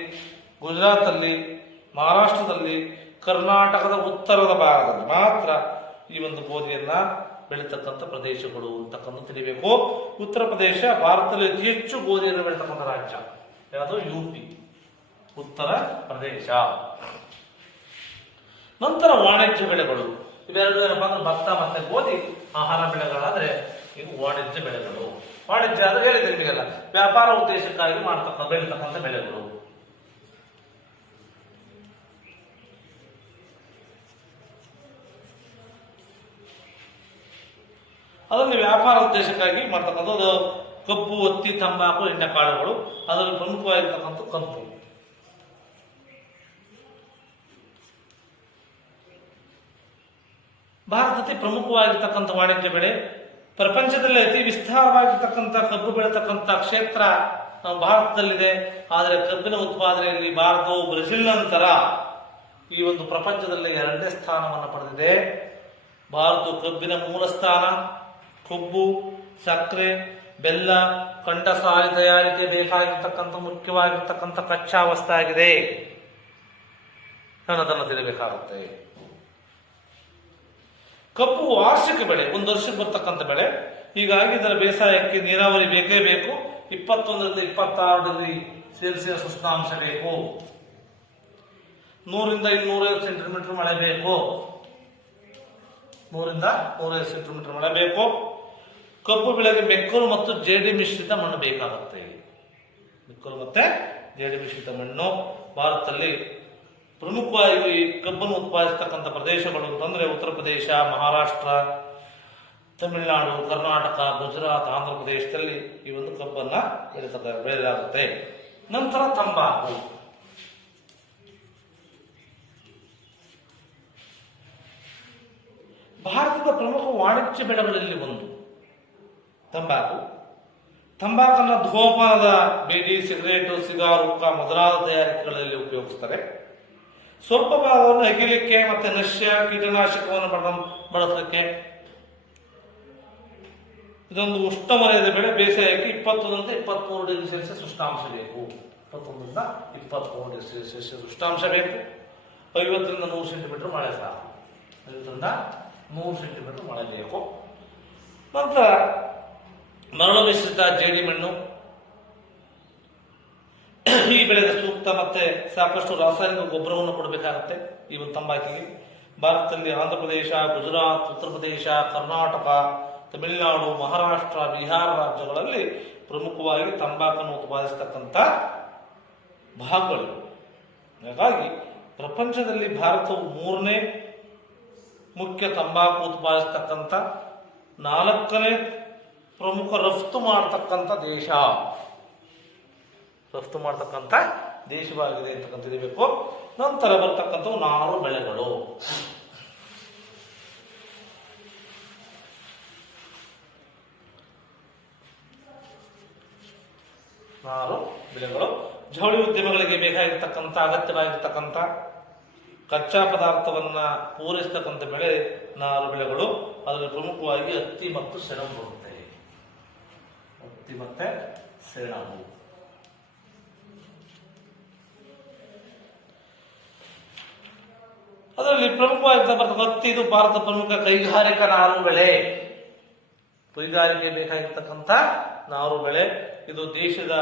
ಗುಜರಾತ್ ಅಲ್ಲಿ, ಮಹಾರಾಷ್ಟ್ರದಲ್ಲಿ, ಕರ್ನಾಟಕದ ಉತ್ತರದ ಭಾಗದಲ್ಲಿ ಮಾತ್ರ ಈ ಒಂದು ಗೋಧಿಯನ್ನ ಬೆಳೀತಕ್ಕಂಥ ಪ್ರದೇಶಗಳು ಅಂತಕ್ಕಂಥ ತಿಳಿಬೇಕು. ಉತ್ತರ ಪ್ರದೇಶ ಭಾರತದಲ್ಲಿ ಅತಿ ಹೆಚ್ಚು ಗೋಧಿಯನ್ನು ಬೆಳೀತಕ್ಕಂಥ ರಾಜ್ಯ ಯಾವುದು? UP, ಉತ್ತರ ಪ್ರದೇಶ. ನಂತರ ವಾಣಿಜ್ಯ ಬೆಳೆಗಳು. ಇವೆರಡು ಏನಪ್ಪಾ ಅಂದ್ರೆ ಭತ್ತ ಮತ್ತೆ ಗೋಧಿ ಆಹಾರ ಬೆಳೆಗಳಾದ್ರೆ ಇವು ವಾಣಿಜ್ಯ ಬೆಳೆಗಳು. ವಾಣಿಜ್ಯ ಅಂದ್ರೆ ಹೇಳಿದ್ರೆ ನಿಮಗೆಲ್ಲ ವ್ಯಾಪಾರ ಉದ್ದೇಶಕ್ಕಾಗಿ ಬೆಳೀತಕ್ಕಂಥ ಬೆಳೆಗಳು. ಅದನ್ನು ವ್ಯಾಪಾರ ಉದ್ದೇಶಕ್ಕಾಗಿ ಮಾಡ್ತಕ್ಕಂಥದ್ದು ಕಬ್ಬು, ಹತ್ತಿ, ತಂಬಾಕು, ಎಣ್ಣೆಕಾಳುಗಳು. ಅದರಲ್ಲಿ ಪ್ರಮುಖವಾಗಿರ್ತಕ್ಕಂಥ ಕಬ್ಬು. ಭಾರತದಲ್ಲಿ ಪ್ರಮುಖವಾಗಿರ್ತಕ್ಕಂಥ ವಾಣಿಜ್ಯ ಬೆಳೆ. ಪ್ರಪಂಚದಲ್ಲಿ ಅತಿ ವಿಸ್ತಾರವಾಗಿರ್ತಕ್ಕಂಥ ಕಬ್ಬು ಬೆಳತಕ್ಕಂಥ ಕ್ಷೇತ್ರ ನಮ್ಮ ಭಾರತದಲ್ಲಿದೆ. ಆದರೆ ಕಬ್ಬಿನ ಉತ್ಪಾದನೆಯಲ್ಲಿ ಭಾರತವು ಬ್ರೆಜಿಲ್ ನಂತರ ಈ ಒಂದು ಪ್ರಪಂಚದಲ್ಲಿ 2ನೇ ಸ್ಥಾನವನ್ನು ಪಡೆದಿದೆ. ಭಾರತವು ಕಬ್ಬಿನ ಮೂಲ ಸ್ಥಾನ. ಕೊಬ್ಬು, ಸಕ್ಕರೆ, ಬೆಲ್ಲ, ಕಂಡಸಾರಿ ತಯಾರಿಕೆ ಬೇಕಾಗಿರ್ತಕ್ಕಂಥ ಮುಖ್ಯವಾಗಿರ್ತಕ್ಕಂಥ ಕಚ್ಚಾ ವಸ್ತಾಗಿದೆ. ಅದನ್ನು ತಿಳಿಬೇಕಾಗುತ್ತೆ. ಕಬ್ಬು ವಾರ್ಷಿಕ ಬೆಳೆ, 1 ವರ್ಷಕ್ಕೆ ಬರ್ತಕ್ಕಂಥ ಬೆಳೆ. ಹೀಗಾಗಿ ಇದರ ಬೇಸಾಯಕ್ಕೆ ನೀರಾವರಿ ಬೇಕೇ ಬೇಕು. 21ರಿಂದ 26 ಡಿಗ್ರಿ ಸೆಲ್ಸಿಯಸ್ ಉಷ್ಣಾಂಶ ಬೇಕು. 100ರಿಂದ 250 ಸೆಂಟಿಮೀಟರ್ ಮಳೆ ಬೇಕು. 100ರಿಂದ 150 ಸೆಂಟಿಮೀಟರ್ ಮಳೆ ಬೇಕು. ಕಬ್ಬು ಬೆಳೆಗೆ ಮೆಕ್ಕಲು ಮತ್ತು ಜೇಡಿ ಮಿಶ್ರಿತ ಮಣ್ಣು ಬೇಕಾಗುತ್ತೆ. ಮೆಕ್ಕಲು ಮತ್ತೆ ಜೇಡಿ ಮಿಶ್ರಿತ ಮಣ್ಣು. ಭಾರತದಲ್ಲಿ ಪ್ರಮುಖವಾಗಿ ಕಬ್ಬನ್ನು ಉತ್ಪಾದಿಸತಕ್ಕಂಥ ಪ್ರದೇಶಗಳು ಅಂತಂದ್ರೆ ಉತ್ತರ ಪ್ರದೇಶ, ಮಹಾರಾಷ್ಟ್ರ, ತಮಿಳುನಾಡು, ಕರ್ನಾಟಕ, ಗುಜರಾತ್, ಆಂಧ್ರ ಪ್ರದೇಶದಲ್ಲಿ ಈ ಒಂದು ಕಬ್ಬನ್ನ ಬೆಳೆಯಲಾಗುತ್ತೆ. ನಂತರ ತಂಬಾಕು. ಭಾರತದ ಪ್ರಮುಖ ವಾಣಿಜ್ಯ ಬೆಳೆಗಳಲ್ಲಿ ಒಂದು ತಂಬಾಕು. ತಂಬಾಕನ್ನು ಧೂಮಪಾನದ ಬೀಡಿ, ಸಿಗರೇಟು, ಸಿಗಾರ್, ಹುಕ್ಕ ಮೊದಲಾದ ತಯಾರಿಕೆಗಳಲ್ಲಿ ಉಪಯೋಗಿಸ್ತಾರೆ. ಸ್ವಲ್ಪ ಭಾಗವನ್ನು ಅಗಿಲಿಕ್ಕೆ ಮತ್ತೆ ನಶ್ಯ ಕೀಟನಾಶಕವನ್ನು ಬಳಸಲಿಕ್ಕೆ. ಇದೊಂದು ಉಷ್ಣವಲಯದ ಬೆಳೆ. ಬೇಸಾಯಕ್ಕೆ 21ರಿಂದ 23 ಡಿಗ್ರಿ ಸೆಲ್ಸಿಯಸ್ ಉಷ್ಣಾಂಶ ಬೇಕು. 21ರಿಂದ 23 ಡಿಗ್ರಿ ಸೆಲ್ಸಿಯಸ್ ಉಷ್ಣಾಂಶ ಬೇಕು. 50ರಿಂದ 100 ಸೆಂಟಿಮೀಟರ್ ಮಳೆ ಸಾಕು. 50ರಿಂದ 100 ಸೆಂಟಿಮೀಟರ್ ಮಳೆ ಬೇಕು. ನಂತರ ಮರಳು ಮಿಶ್ರಿತ ಜೇಡಿ ಮಣ್ಣು. ಈ ಬೆಳೆಗೆ ಸೂಕ್ತ ಮತ್ತೆ ಸಾಕಷ್ಟು ರಾಸಾಯನಿಕ ಗೊಬ್ಬರವನ್ನು ಕೊಡಬೇಕಾಗುತ್ತೆ ಈ ಒಂದು ತಂಬಾಕಿಗೆ. ಭಾರತದಲ್ಲಿ ಆಂಧ್ರ ಪ್ರದೇಶ, ಗುಜರಾತ್, ಉತ್ತರ ಪ್ರದೇಶ, ಕರ್ನಾಟಕ, ತಮಿಳುನಾಡು, ಮಹಾರಾಷ್ಟ್ರ, ಬಿಹಾರ ರಾಜ್ಯಗಳಲ್ಲಿ ಪ್ರಮುಖವಾಗಿ ತಂಬಾಕನ್ನು ಉತ್ಪಾದಿಸತಕ್ಕಂಥ ಭಾಗಗಳು. ಹಾಗಾಗಿ ಪ್ರಪಂಚದಲ್ಲಿ ಭಾರತವು 3ನೇ ಮುಖ್ಯ ತಂಬಾಕು ಉತ್ಪಾದಿಸತಕ್ಕಂಥ, 4ನೇ ಪ್ರಮುಖ ರಫ್ತು ಮಾಡತಕ್ಕಂಥ ದೇಶ. ರಫ್ತು ಮಾಡತಕ್ಕಂಥ ದೇಶವಾಗಿದೆ ಅಂತಕ್ಕಂಥ ತಿಳಿಬೇಕು. ನಂತರ ಬರ್ತಕ್ಕಂಥವು ನಾರು ಬೆಳೆಗಳು. ನಾರು ಬೆಳೆಗಳು ಜವಳಿ ಉದ್ಯಮಗಳಿಗೆ ಬೇಕಾಗಿರ್ತಕ್ಕಂಥ, ಅಗತ್ಯವಾಗಿರ್ತಕ್ಕಂಥ ಕಚ್ಚಾ ಪದಾರ್ಥವನ್ನ ಪೂರೈಸತಕ್ಕಂಥ ಬೆಳೆ ನಾರು ಬೆಳೆಗಳು. ಅದರಲ್ಲಿ ಪ್ರಮುಖವಾಗಿ ಹತ್ತಿ ಮತ್ತು ಸೆಣಬು ಬರುತ್ತೆ. ಹತ್ತಿ ಮತ್ತೆ ಸೆಣಬು. ಅದರಲ್ಲಿ ಪ್ರಮುಖವಾಗಿ ಹತ್ತಿ. ಇದು ಭಾರತದ ಪ್ರಮುಖ ಕೈಗಾರಿಕಾ ನಾರು ಬೆಳೆ. ಕೈಗಾರಿಕೆ ಬೇಕಾಗಿರ್ತಕ್ಕಂಥ ನಾರು ಬೆಳೆ. ಇದು ದೇಶದ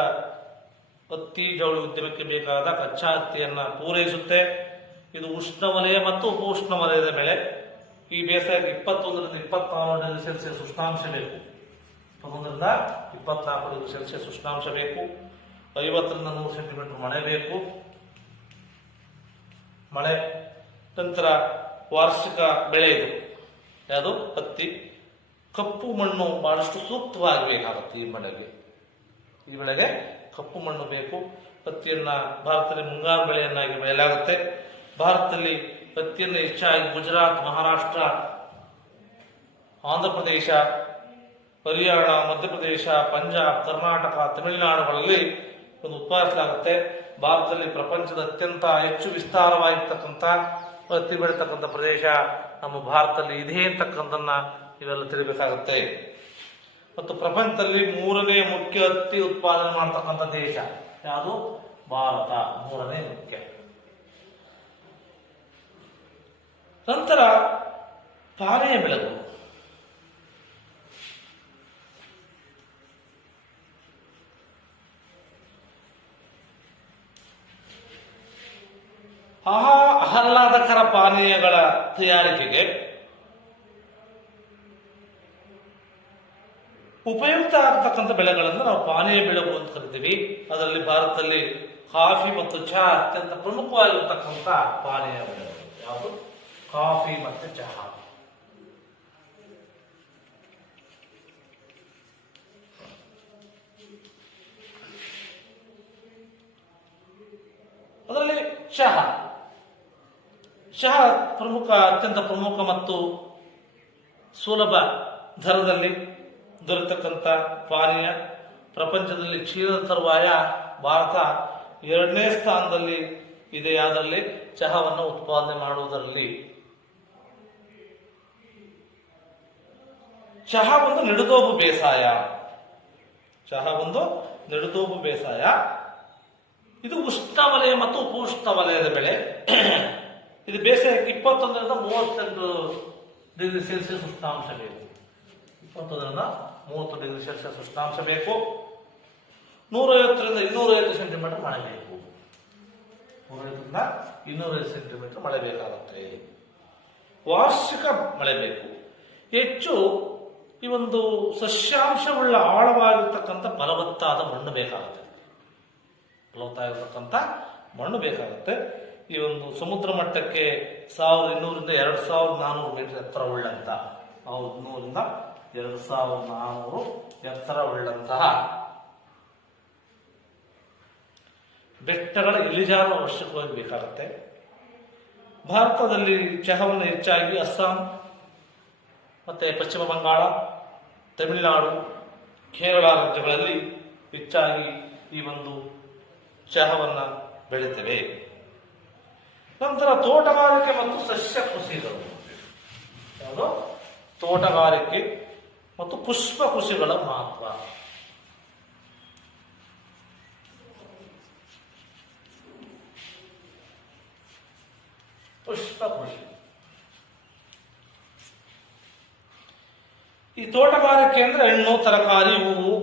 ಹತ್ತಿ ಜವಳಿ ಉದ್ಯಮಕ್ಕೆ ಬೇಕಾದ ಕಚ್ಚಾ ಹತ್ತಿಯನ್ನ ಪೂರೈಸುತ್ತೆ. ಇದು ಉಷ್ಣವಲಯ ಮತ್ತು ಉಪ ವಲಯದ ಬೆಳೆ. ಈ ಬೇಸಾಯಕ್ಕೆ 21ರಿಂದ 24 ಡಿಗ್ರಿ ಸೆಲ್ಸಿಯಸ್ ಉಷ್ಣಾಂಶ ಬೇಕು. 21ರಿಂದ 24 ಡಿಗ್ರಿ ಸೆಲ್ಸಿಯಸ್ ಉಷ್ಣಾಂಶ ಬೇಕು. 50ರಿಂದ 100 ಸೆಂಟಿಮೀಟರ್ ಮಳೆ ಬೇಕು. ಮಳೆ ನಂತರ ವಾರ್ಷಿಕ ಬೆಳೆ ಇದು. ಯಾವುದು? ಹತ್ತಿ. ಕಪ್ಪು ಮಣ್ಣು ಬಹಳಷ್ಟು ಸೂಕ್ತವಾಗಿ ಬೇಕಾಗುತ್ತೆ ಈ ಬೆಳೆಗೆ ಕಪ್ಪು ಮಣ್ಣು ಬೇಕು. ಹತ್ತಿಯನ್ನ ಭಾರತದಲ್ಲಿ ಮುಂಗಾರು ಬೆಳೆಯನ್ನಾಗಿ ಬೆಳೆಯಲಾಗುತ್ತೆ. ಭಾರತದಲ್ಲಿ ಹತ್ತಿಯನ್ನು ಹೆಚ್ಚಾಗಿ ಗುಜರಾತ್, ಮಹಾರಾಷ್ಟ್ರ, ಆಂಧ್ರ ಪ್ರದೇಶ, ಹರಿಯಾಣ, ಮಧ್ಯಪ್ರದೇಶ, ಪಂಜಾಬ್, ಕರ್ನಾಟಕ, ತಮಿಳುನಾಡುಗಳಲ್ಲಿ ಉತ್ಪಾದಿಸಲಾಗುತ್ತೆ. ಭಾರತದಲ್ಲಿ ಪ್ರಪಂಚದ ಅತ್ಯಂತ ಹೆಚ್ಚು ವಿಸ್ತಾರವಾಗಿರ್ತಕ್ಕಂಥ ಹತ್ತಿ ಬೆಳೀತಕ್ಕಂಥ ಪ್ರದೇಶ ನಮ್ಮ ಭಾರತದಲ್ಲಿ ಇದೆ ಅಂತಕ್ಕಂಥದ್ದನ್ನ ಇವೆಲ್ಲ ತಿಳಿಬೇಕಾಗುತ್ತೆ. ಮತ್ತು ಪ್ರಪಂಚದಲ್ಲಿ 3ನೇ ಮುಖ್ಯ ಹತ್ತಿ ಉತ್ಪಾದನೆ ಮಾಡತಕ್ಕಂಥ ದೇಶ ಯಾವುದು? ಭಾರತ 3ನೇ ಮುಖ್ಯ. ನಂತರ ಪಾನೀಯ ಬೆಳೆಗಳು. ಆಹ್ಲಾದಕರ ಪಾನೀಯಗಳ ತಯಾರಿಕೆಗೆ ಉಪಯುಕ್ತ ಆಗತಕ್ಕಂಥ ಬೆಳೆಗಳನ್ನು ನಾವು ಪಾನೀಯ ಬೆಳೆಗಳು ಅಂತ ಕರಿತೀವಿ. ಅದರಲ್ಲಿ ಭಾರತದಲ್ಲಿ ಕಾಫಿ ಮತ್ತು ಚಹಾ ಅತ್ಯಂತ ಪ್ರಮುಖವಾಗಿರ್ತಕ್ಕಂಥ ಪಾನೀಯ ಬೆಳೆಗಳು. ಯಾವುದು? ಕಾಫಿ ಮತ್ತು ಚಹಾ. ಅದರಲ್ಲಿ ಚಹಾ ಅತ್ಯಂತ ಪ್ರಮುಖ ಮತ್ತು ಸುಲಭ ದರದಲ್ಲಿ ದೊರೆತಕ್ಕಂಥ ಪಾನೀಯ. ಪ್ರಪಂಚದಲ್ಲಿ ಕ್ಷೀರದ ತರುವಾಯ ಭಾರತ 2ನೇ ಸ್ಥಾನದಲ್ಲಿ ಇದೆ. ಅದರಲ್ಲಿ ಚಹಾವನ್ನು ಉತ್ಪಾದನೆ ಮಾಡುವುದರಲ್ಲಿ. ಚಹಾ ಒಂದು ನಿಡುದೋಬು ಬೇಸಾಯ. ಇದು ಉಷ್ಣವಲಯ ಮತ್ತು ಉಪ ವಲಯದ ಬೆಳೆ. ಇದು ಬೇಸಾಯಕ್ಕೆ 21ರಿಂದ 30 ಡಿಗ್ರಿ ಸೆಲ್ಸಿಯಸ್ ಉಷ್ಣಾಂಶ ಬೇಕು. 21ರಿಂದ 30 ಡಿಗ್ರಿ ಸೆಲ್ಸಿಯಸ್ ಉಷ್ಣಾಂಶ ಬೇಕು. 150ರಿಂದ 250 ಸೆಂಟಿಮೀಟರ್ ಮಳೆ ಬೇಕು. 150ರಿಂದ 250 ಸೆಂಟಿಮೀಟರ್ ಮಳೆ ಬೇಕಾಗುತ್ತೆ. ವಾರ್ಷಿಕ ಮಳೆ ಬೇಕು. ಹೆಚ್ಚು ಈ ಒಂದು ಸಸ್ಯಾಂಶವುಳ್ಳ ಆಳವಾಗಿರ್ತಕ್ಕಂಥ ಫಲವತ್ತಾದ ಮಣ್ಣು ಬೇಕಾಗುತ್ತೆ. ಈ ಒಂದು ಸಮುದ್ರ ಮಟ್ಟಕ್ಕೆ 1200ರಿಂದ 2400 ಮೀಟರ್ ಎತ್ತರವುಳ್ಳಂತ 1200ರಿಂದ 2400 ಎತ್ತರವುಳ್ಳಂತಹ ಬೆಟ್ಟಗಳ ಇಳಿಜಾರು ಅವಶ್ಯಕವಾಗಿ ಬೇಕಾಗುತ್ತೆ. ಭಾರತದಲ್ಲಿ ಚಹಾವನ್ನು ಹೆಚ್ಚಾಗಿ ಅಸ್ಸಾಂ, ಮತ್ತು ಪಶ್ಚಿಮ ಬಂಗಾಳ, ತಮಿಳುನಾಡು, ಕೇರಳ ರಾಜ್ಯಗಳಲ್ಲಿ ಹೆಚ್ಚಾಗಿ ಈ ಒಂದು ಚಹಾವನ್ನು ಬೆಳೀತೇವೆ. ನಂತರ ತೋಟಗಾರಿಕೆ ಮತ್ತು ಸಸ್ಯ ಕೃಷಿಗಳು. ಯಾವುದು? ತೋಟಗಾರಿಕೆ ಮತ್ತು ಪುಷ್ಪ ಕೃಷಿಗಳ ಮಹತ್ವ. ಪುಷ್ಪ ಕೃಷಿ. ಈ ತೋಟಗಾರಿಕೆ ಅಂದ್ರೆ ಹಣ್ಣು, ತರಕಾರಿ, ಹೂವು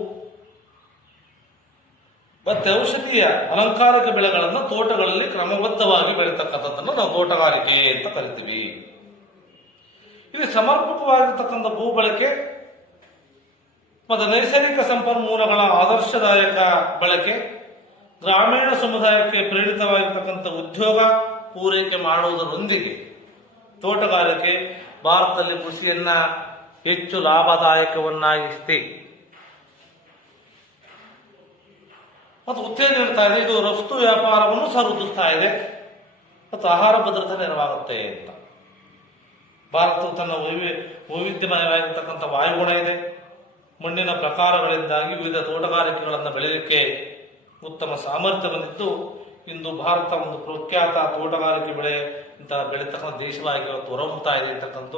ಮತ್ತೆ ಔಷಧೀಯ ಅಲಂಕಾರಿಕ ಬೆಳೆಗಳನ್ನು ತೋಟಗಳಲ್ಲಿ ಕ್ರಮಬದ್ಧವಾಗಿ ಬೆಳೀತಕ್ಕಂಥದ್ದನ್ನು ನಾವು ತೋಟಗಾರಿಕೆ ಅಂತ ಕರಿತೀವಿ. ಇಲ್ಲಿ ಸಮರ್ಪಕವಾಗಿರ್ತಕ್ಕಂಥ ಭೂ ಬಳಕೆ ಮತ್ತು ನೈಸರ್ಗಿಕ ಸಂಪನ್ಮೂಲಗಳ ಆದರ್ಶದಾಯಕ ಬಳಕೆ, ಗ್ರಾಮೀಣ ಸಮುದಾಯಕ್ಕೆ ಪ್ರೇರಿತವಾಗಿರ್ತಕ್ಕಂಥ ಉದ್ಯೋಗ ಪೂರೈಕೆ ಮಾಡುವುದರೊಂದಿಗೆ ತೋಟಗಾರಿಕೆ ಭಾರತದಲ್ಲಿ ಕೃಷಿಯನ್ನ ಹೆಚ್ಚು ಲಾಭದಾಯಕವನ್ನಾಗಿಸಿದೆ ಮತ್ತು ಉತ್ತೇಜನ ನೀಡ್ತಾ ಇದೆ. ಇದು ರಫ್ತು ವ್ಯಾಪಾರವನ್ನು ಸಹ ವೃದ್ಧಿಸ್ತಾ ಇದೆ ಮತ್ತು ಆಹಾರ ಭದ್ರತೆ ನೆರವಾಗುತ್ತೆ ಅಂತ. ಭಾರತವು ತನ್ನ ವೈವಿಧ್ಯಮಯವಾಗಿರ್ತಕ್ಕಂಥ ವಾಯುಗುಣ ಇದೆ. ಮಣ್ಣಿನ ಪ್ರಕಾರಗಳಿಂದಾಗಿ ವಿವಿಧ ತೋಟಗಾರಿಕೆಗಳನ್ನು ಬೆಳೆಯಲಿಕ್ಕೆ ಉತ್ತಮ ಸಾಮರ್ಥ್ಯ ಬಂದಿದ್ದು ಇಂದು ಭಾರತ ಒಂದು ಪ್ರಖ್ಯಾತ ತೋಟಗಾರಿಕೆ ಬೆಳೆ ಅಂತ ಬೆಳೀತಕ್ಕಂಥ ದೇಶವಾಗಿ ಇವತ್ತು ಹೊರಹೊಮ್ಮುತ್ತಾ ಇದೆ ಅಂತಕ್ಕಂಥ.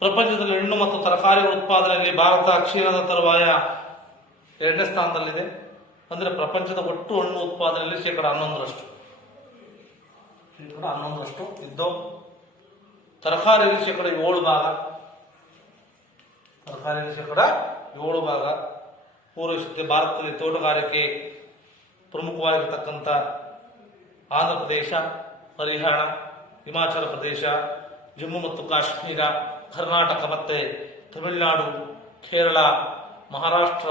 ಪ್ರಪಂಚದಲ್ಲಿ ಹಣ್ಣು ಮತ್ತು ತರಕಾರಿಗಳ ಉತ್ಪಾದನೆಯಲ್ಲಿ ಭಾರತ ಚೀನಾದ ತರುವಾಯ 2ನೇ ಸ್ಥಾನದಲ್ಲಿದೆ. ಅಂದರೆ ಪ್ರಪಂಚದ ಒಟ್ಟು ಹಣ್ಣು ಉತ್ಪಾದನೆಯಲ್ಲಿ ಶೇಕಡ 11% ಇದ್ದು, ತರಕಾರಿಯಲ್ಲಿ ಶೇಕಡ 7% ಪೂರೈಸುತ್ತೆ. ಭಾರತದಲ್ಲಿ ತೋಟಗಾರಿಕೆ ಪ್ರಮುಖವಾಗಿರ್ತಕ್ಕಂಥ ಆಂಧ್ರ ಪ್ರದೇಶ, ಹರಿಯಾಣ, ಹಿಮಾಚಲ ಪ್ರದೇಶ, ಜಮ್ಮು ಮತ್ತು ಕಾಶ್ಮೀರ, ಕರ್ನಾಟಕ ಮತ್ತು ತಮಿಳುನಾಡು, ಕೇರಳ, ಮಹಾರಾಷ್ಟ್ರ,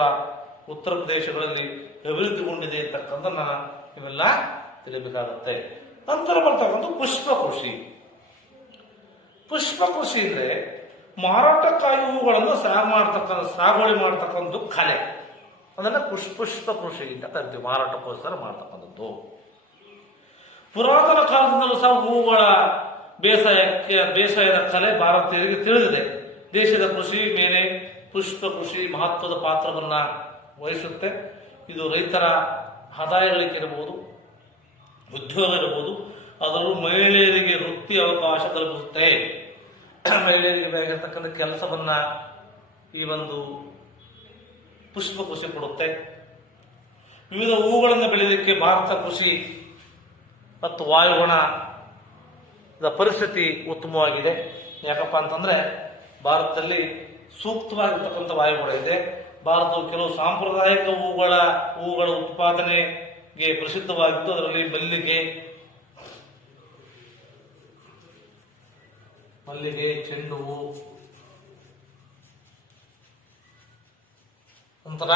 ಉತ್ತರ ಪ್ರದೇಶಗಳಲ್ಲಿ ಅಭಿವೃದ್ಧಿಗೊಂಡಿದೆ ಅಂತಕ್ಕಂಥದ್ದನ್ನ ಇವೆಲ್ಲ ತಿಳಿಬೇಕಾಗುತ್ತೆ. ನಂತರ ಬರ್ತಕ್ಕಂಥ ಪುಷ್ಪ ಕೃಷಿ. ಪುಷ್ಪ ಕೃಷಿ ಅಂದ್ರೆ ಮಾರಾಟಕ್ಕಾಗಿ ಹೂಗಳನ್ನು ಸಾಗುವಳಿ ಮಾಡ್ತಕ್ಕಂಥ ಕಲೆ. ಅದನ್ನ ಪುಷ್ಪ ಕೃಷಿ ಅಂತ ಕರಿತೀವಿ. ಮಾರಾಟಕ್ಕೋಸ್ಕರ ಮಾಡ್ತಕ್ಕಂಥದ್ದು. ಪುರಾತನ ಕಾಲದಿಂದಲೂ ಸಹ ಹೂವುಗಳ ಬೇಸಾಯದ ಕಲೆ ಭಾರತೀಯರಿಗೆ ತಿಳಿದಿದೆ. ದೇಶದ ಕೃಷಿ ಮೇಲೆ ಪುಷ್ಪ ಕೃಷಿ ಮಹತ್ವದ ಪಾತ್ರವನ್ನ ವಹಿಸುತ್ತೆ. ಇದು ರೈತರ ಆದಾಯಗಳಿಗೆ ಇರಬಹುದು, ಉದ್ಯೋಗ ಇರಬಹುದು, ಅದರಲ್ಲೂ ಮಹಿಳೆಯರಿಗೆ ವೃತ್ತಿ ಅವಕಾಶ ಕಲ್ಪಿಸುತ್ತೆ. ಮಹಿಳೆಯರಿಗೆ ಬೇಕಾಗಿರ್ತಕ್ಕಂಥ ಕೆಲಸವನ್ನ ಈ ಒಂದು ಪುಷ್ಪ ಕೃಷಿ ಕೊಡುತ್ತೆ. ವಿವಿಧ ಹೂಗಳನ್ನು ಬೆಳೆಯಲಿಕ್ಕೆ ಭಾರತ ಕೃಷಿ ಮತ್ತು ವಾಯುಗುಣದ ಪರಿಸ್ಥಿತಿ ಉತ್ತಮವಾಗಿದೆ. ಯಾಕಪ್ಪ ಅಂತಂದ್ರೆ ಭಾರತದಲ್ಲಿ ಸೂಕ್ತವಾಗಿರ್ತಕ್ಕಂಥ ವಾಯುಗುಣ ಇದೆ. ಭಾರತವು ಕೆಲವು ಸಾಂಪ್ರದಾಯಿಕ ಹೂಗಳ ಉತ್ಪಾದನೆಗೆ ಪ್ರಸಿದ್ಧವಾಗಿದ್ದು, ಅದರಲ್ಲಿ ಮಲ್ಲಿಗೆ, ಚೆಂಡು ಹೂ, ನಂತರ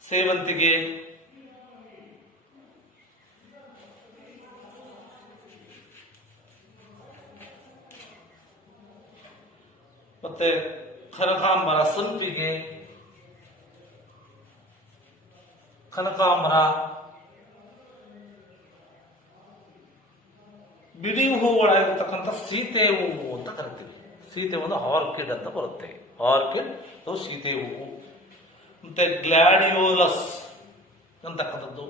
ಸೇವಂತಿಗೆ, ಮತ್ತೆ ಕನಕಾಂಬರ, ಸಂಪಿಗೆ, ಕನಕಾಂಬರ, ಬಿಡಿ ಹೂಗಳಾಗಿರ್ತಕ್ಕಂಥ ಸೀತೆ ಹೂವು ಅಂತ ಕರಿತೀವಿ. ಸೀತೆ ಒಂದು ಆರ್ಕಿಡ್ ಅಂತ ಬರುತ್ತೆ. ಆರ್ಕಿಡ್ ಸೀತೆ ಹೂವು. ಮತ್ತೆ ಗ್ಲಾಡಿಯೋಲಸ್ ಅಂತಕ್ಕಂಥದ್ದು,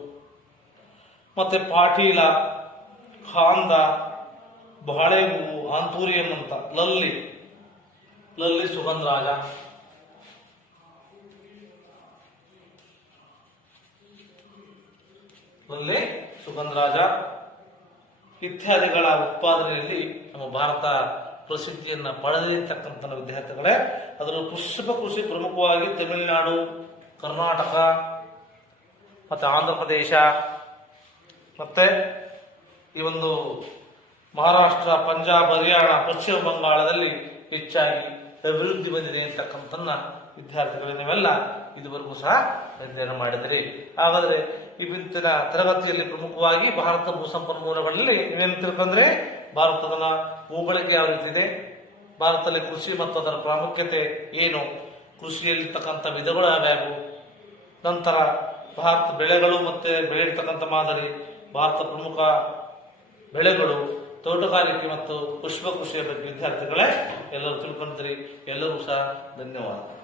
ಮತ್ತೆ ಪಾಟೀಲ, ಖಾಂದ, ಬಾಳೆ ಹೂವು, ಆಂತೂರಿಯಂ ಅಂತ, ಲಲ್ಲಿ ಸುಗಂಧರಾಜ, ಇತ್ಯಾದಿಗಳ ಉತ್ಪಾದನೆಯಲ್ಲಿ ನಮ್ಮ ಭಾರತ ಪ್ರಸಿದ್ಧಿಯನ್ನ ಪಡೆದಿರ್ತಕ್ಕಂಥ ವಿದ್ಯಾರ್ಥಿಗಳೇ. ಅದರಲ್ಲೂ ಪುಷ್ಪ ಕೃಷಿ ಪ್ರಮುಖವಾಗಿ ತಮಿಳುನಾಡು, ಕರ್ನಾಟಕ ಮತ್ತೆ ಆಂಧ್ರ ಪ್ರದೇಶ ಮತ್ತೆ ಈ ಒಂದು ಮಹಾರಾಷ್ಟ್ರ, ಪಂಜಾಬ್, ಹರಿಯಾಣ, ಪಶ್ಚಿಮ ಬಂಗಾಳದಲ್ಲಿ ಹೆಚ್ಚಾಗಿ ಅಭಿವೃದ್ಧಿ ಬಂದಿದೆ ಅಂತಕ್ಕಂಥನ್ನ ವಿದ್ಯಾರ್ಥಿಗಳು ನೀವೆಲ್ಲ ಇದುವರೆಗೂ ಸಹ ಅಧ್ಯಯನ ಮಾಡಿದಿರಿ. ಹಾಗಾದ್ರೆ ಇವತ್ತಿನ ತರಗತಿಯಲ್ಲಿ ಪ್ರಮುಖವಾಗಿ ಭಾರತ ಭೂಸಂಪನ್ಮೂಲಗಳಲ್ಲಿ ನೀವೇನು ತಿಳ್ಕೊಂಡ್ರೆ ಭಾರತದ ಭೂಬಳಕೆ ಯಾವ ರೀತಿ ಇದೆ, ಭಾರತದಲ್ಲಿ ಕೃಷಿ ಮತ್ತು ಅದರ ಪ್ರಾಮುಖ್ಯತೆ ಏನು, ಕೃಷಿಯಲ್ಲಿರ್ತಕ್ಕಂಥ ವಿಧಗಳು ಯಾವ್ಯಾವು, ನಂತರ ಭಾರತ ಬೆಳೆಗಳು ಮತ್ತೆ ಬೆಳೆಯಿರ್ತಕ್ಕಂಥ ಮಾದರಿ, ಭಾರತ ಪ್ರಮುಖ ಬೆಳೆಗಳು, ತೋಟಗಾರಿಕೆ ಮತ್ತು ಪುಷ್ಪ ಕೃಷಿಯ ಬಗ್ಗೆ ವಿದ್ಯಾರ್ಥಿಗಳೇ ಎಲ್ಲರೂ ತಿಳ್ಕೊಂಡಿದ್ರಿ. ಎಲ್ಲರೂ ಸಹ ಧನ್ಯವಾದ.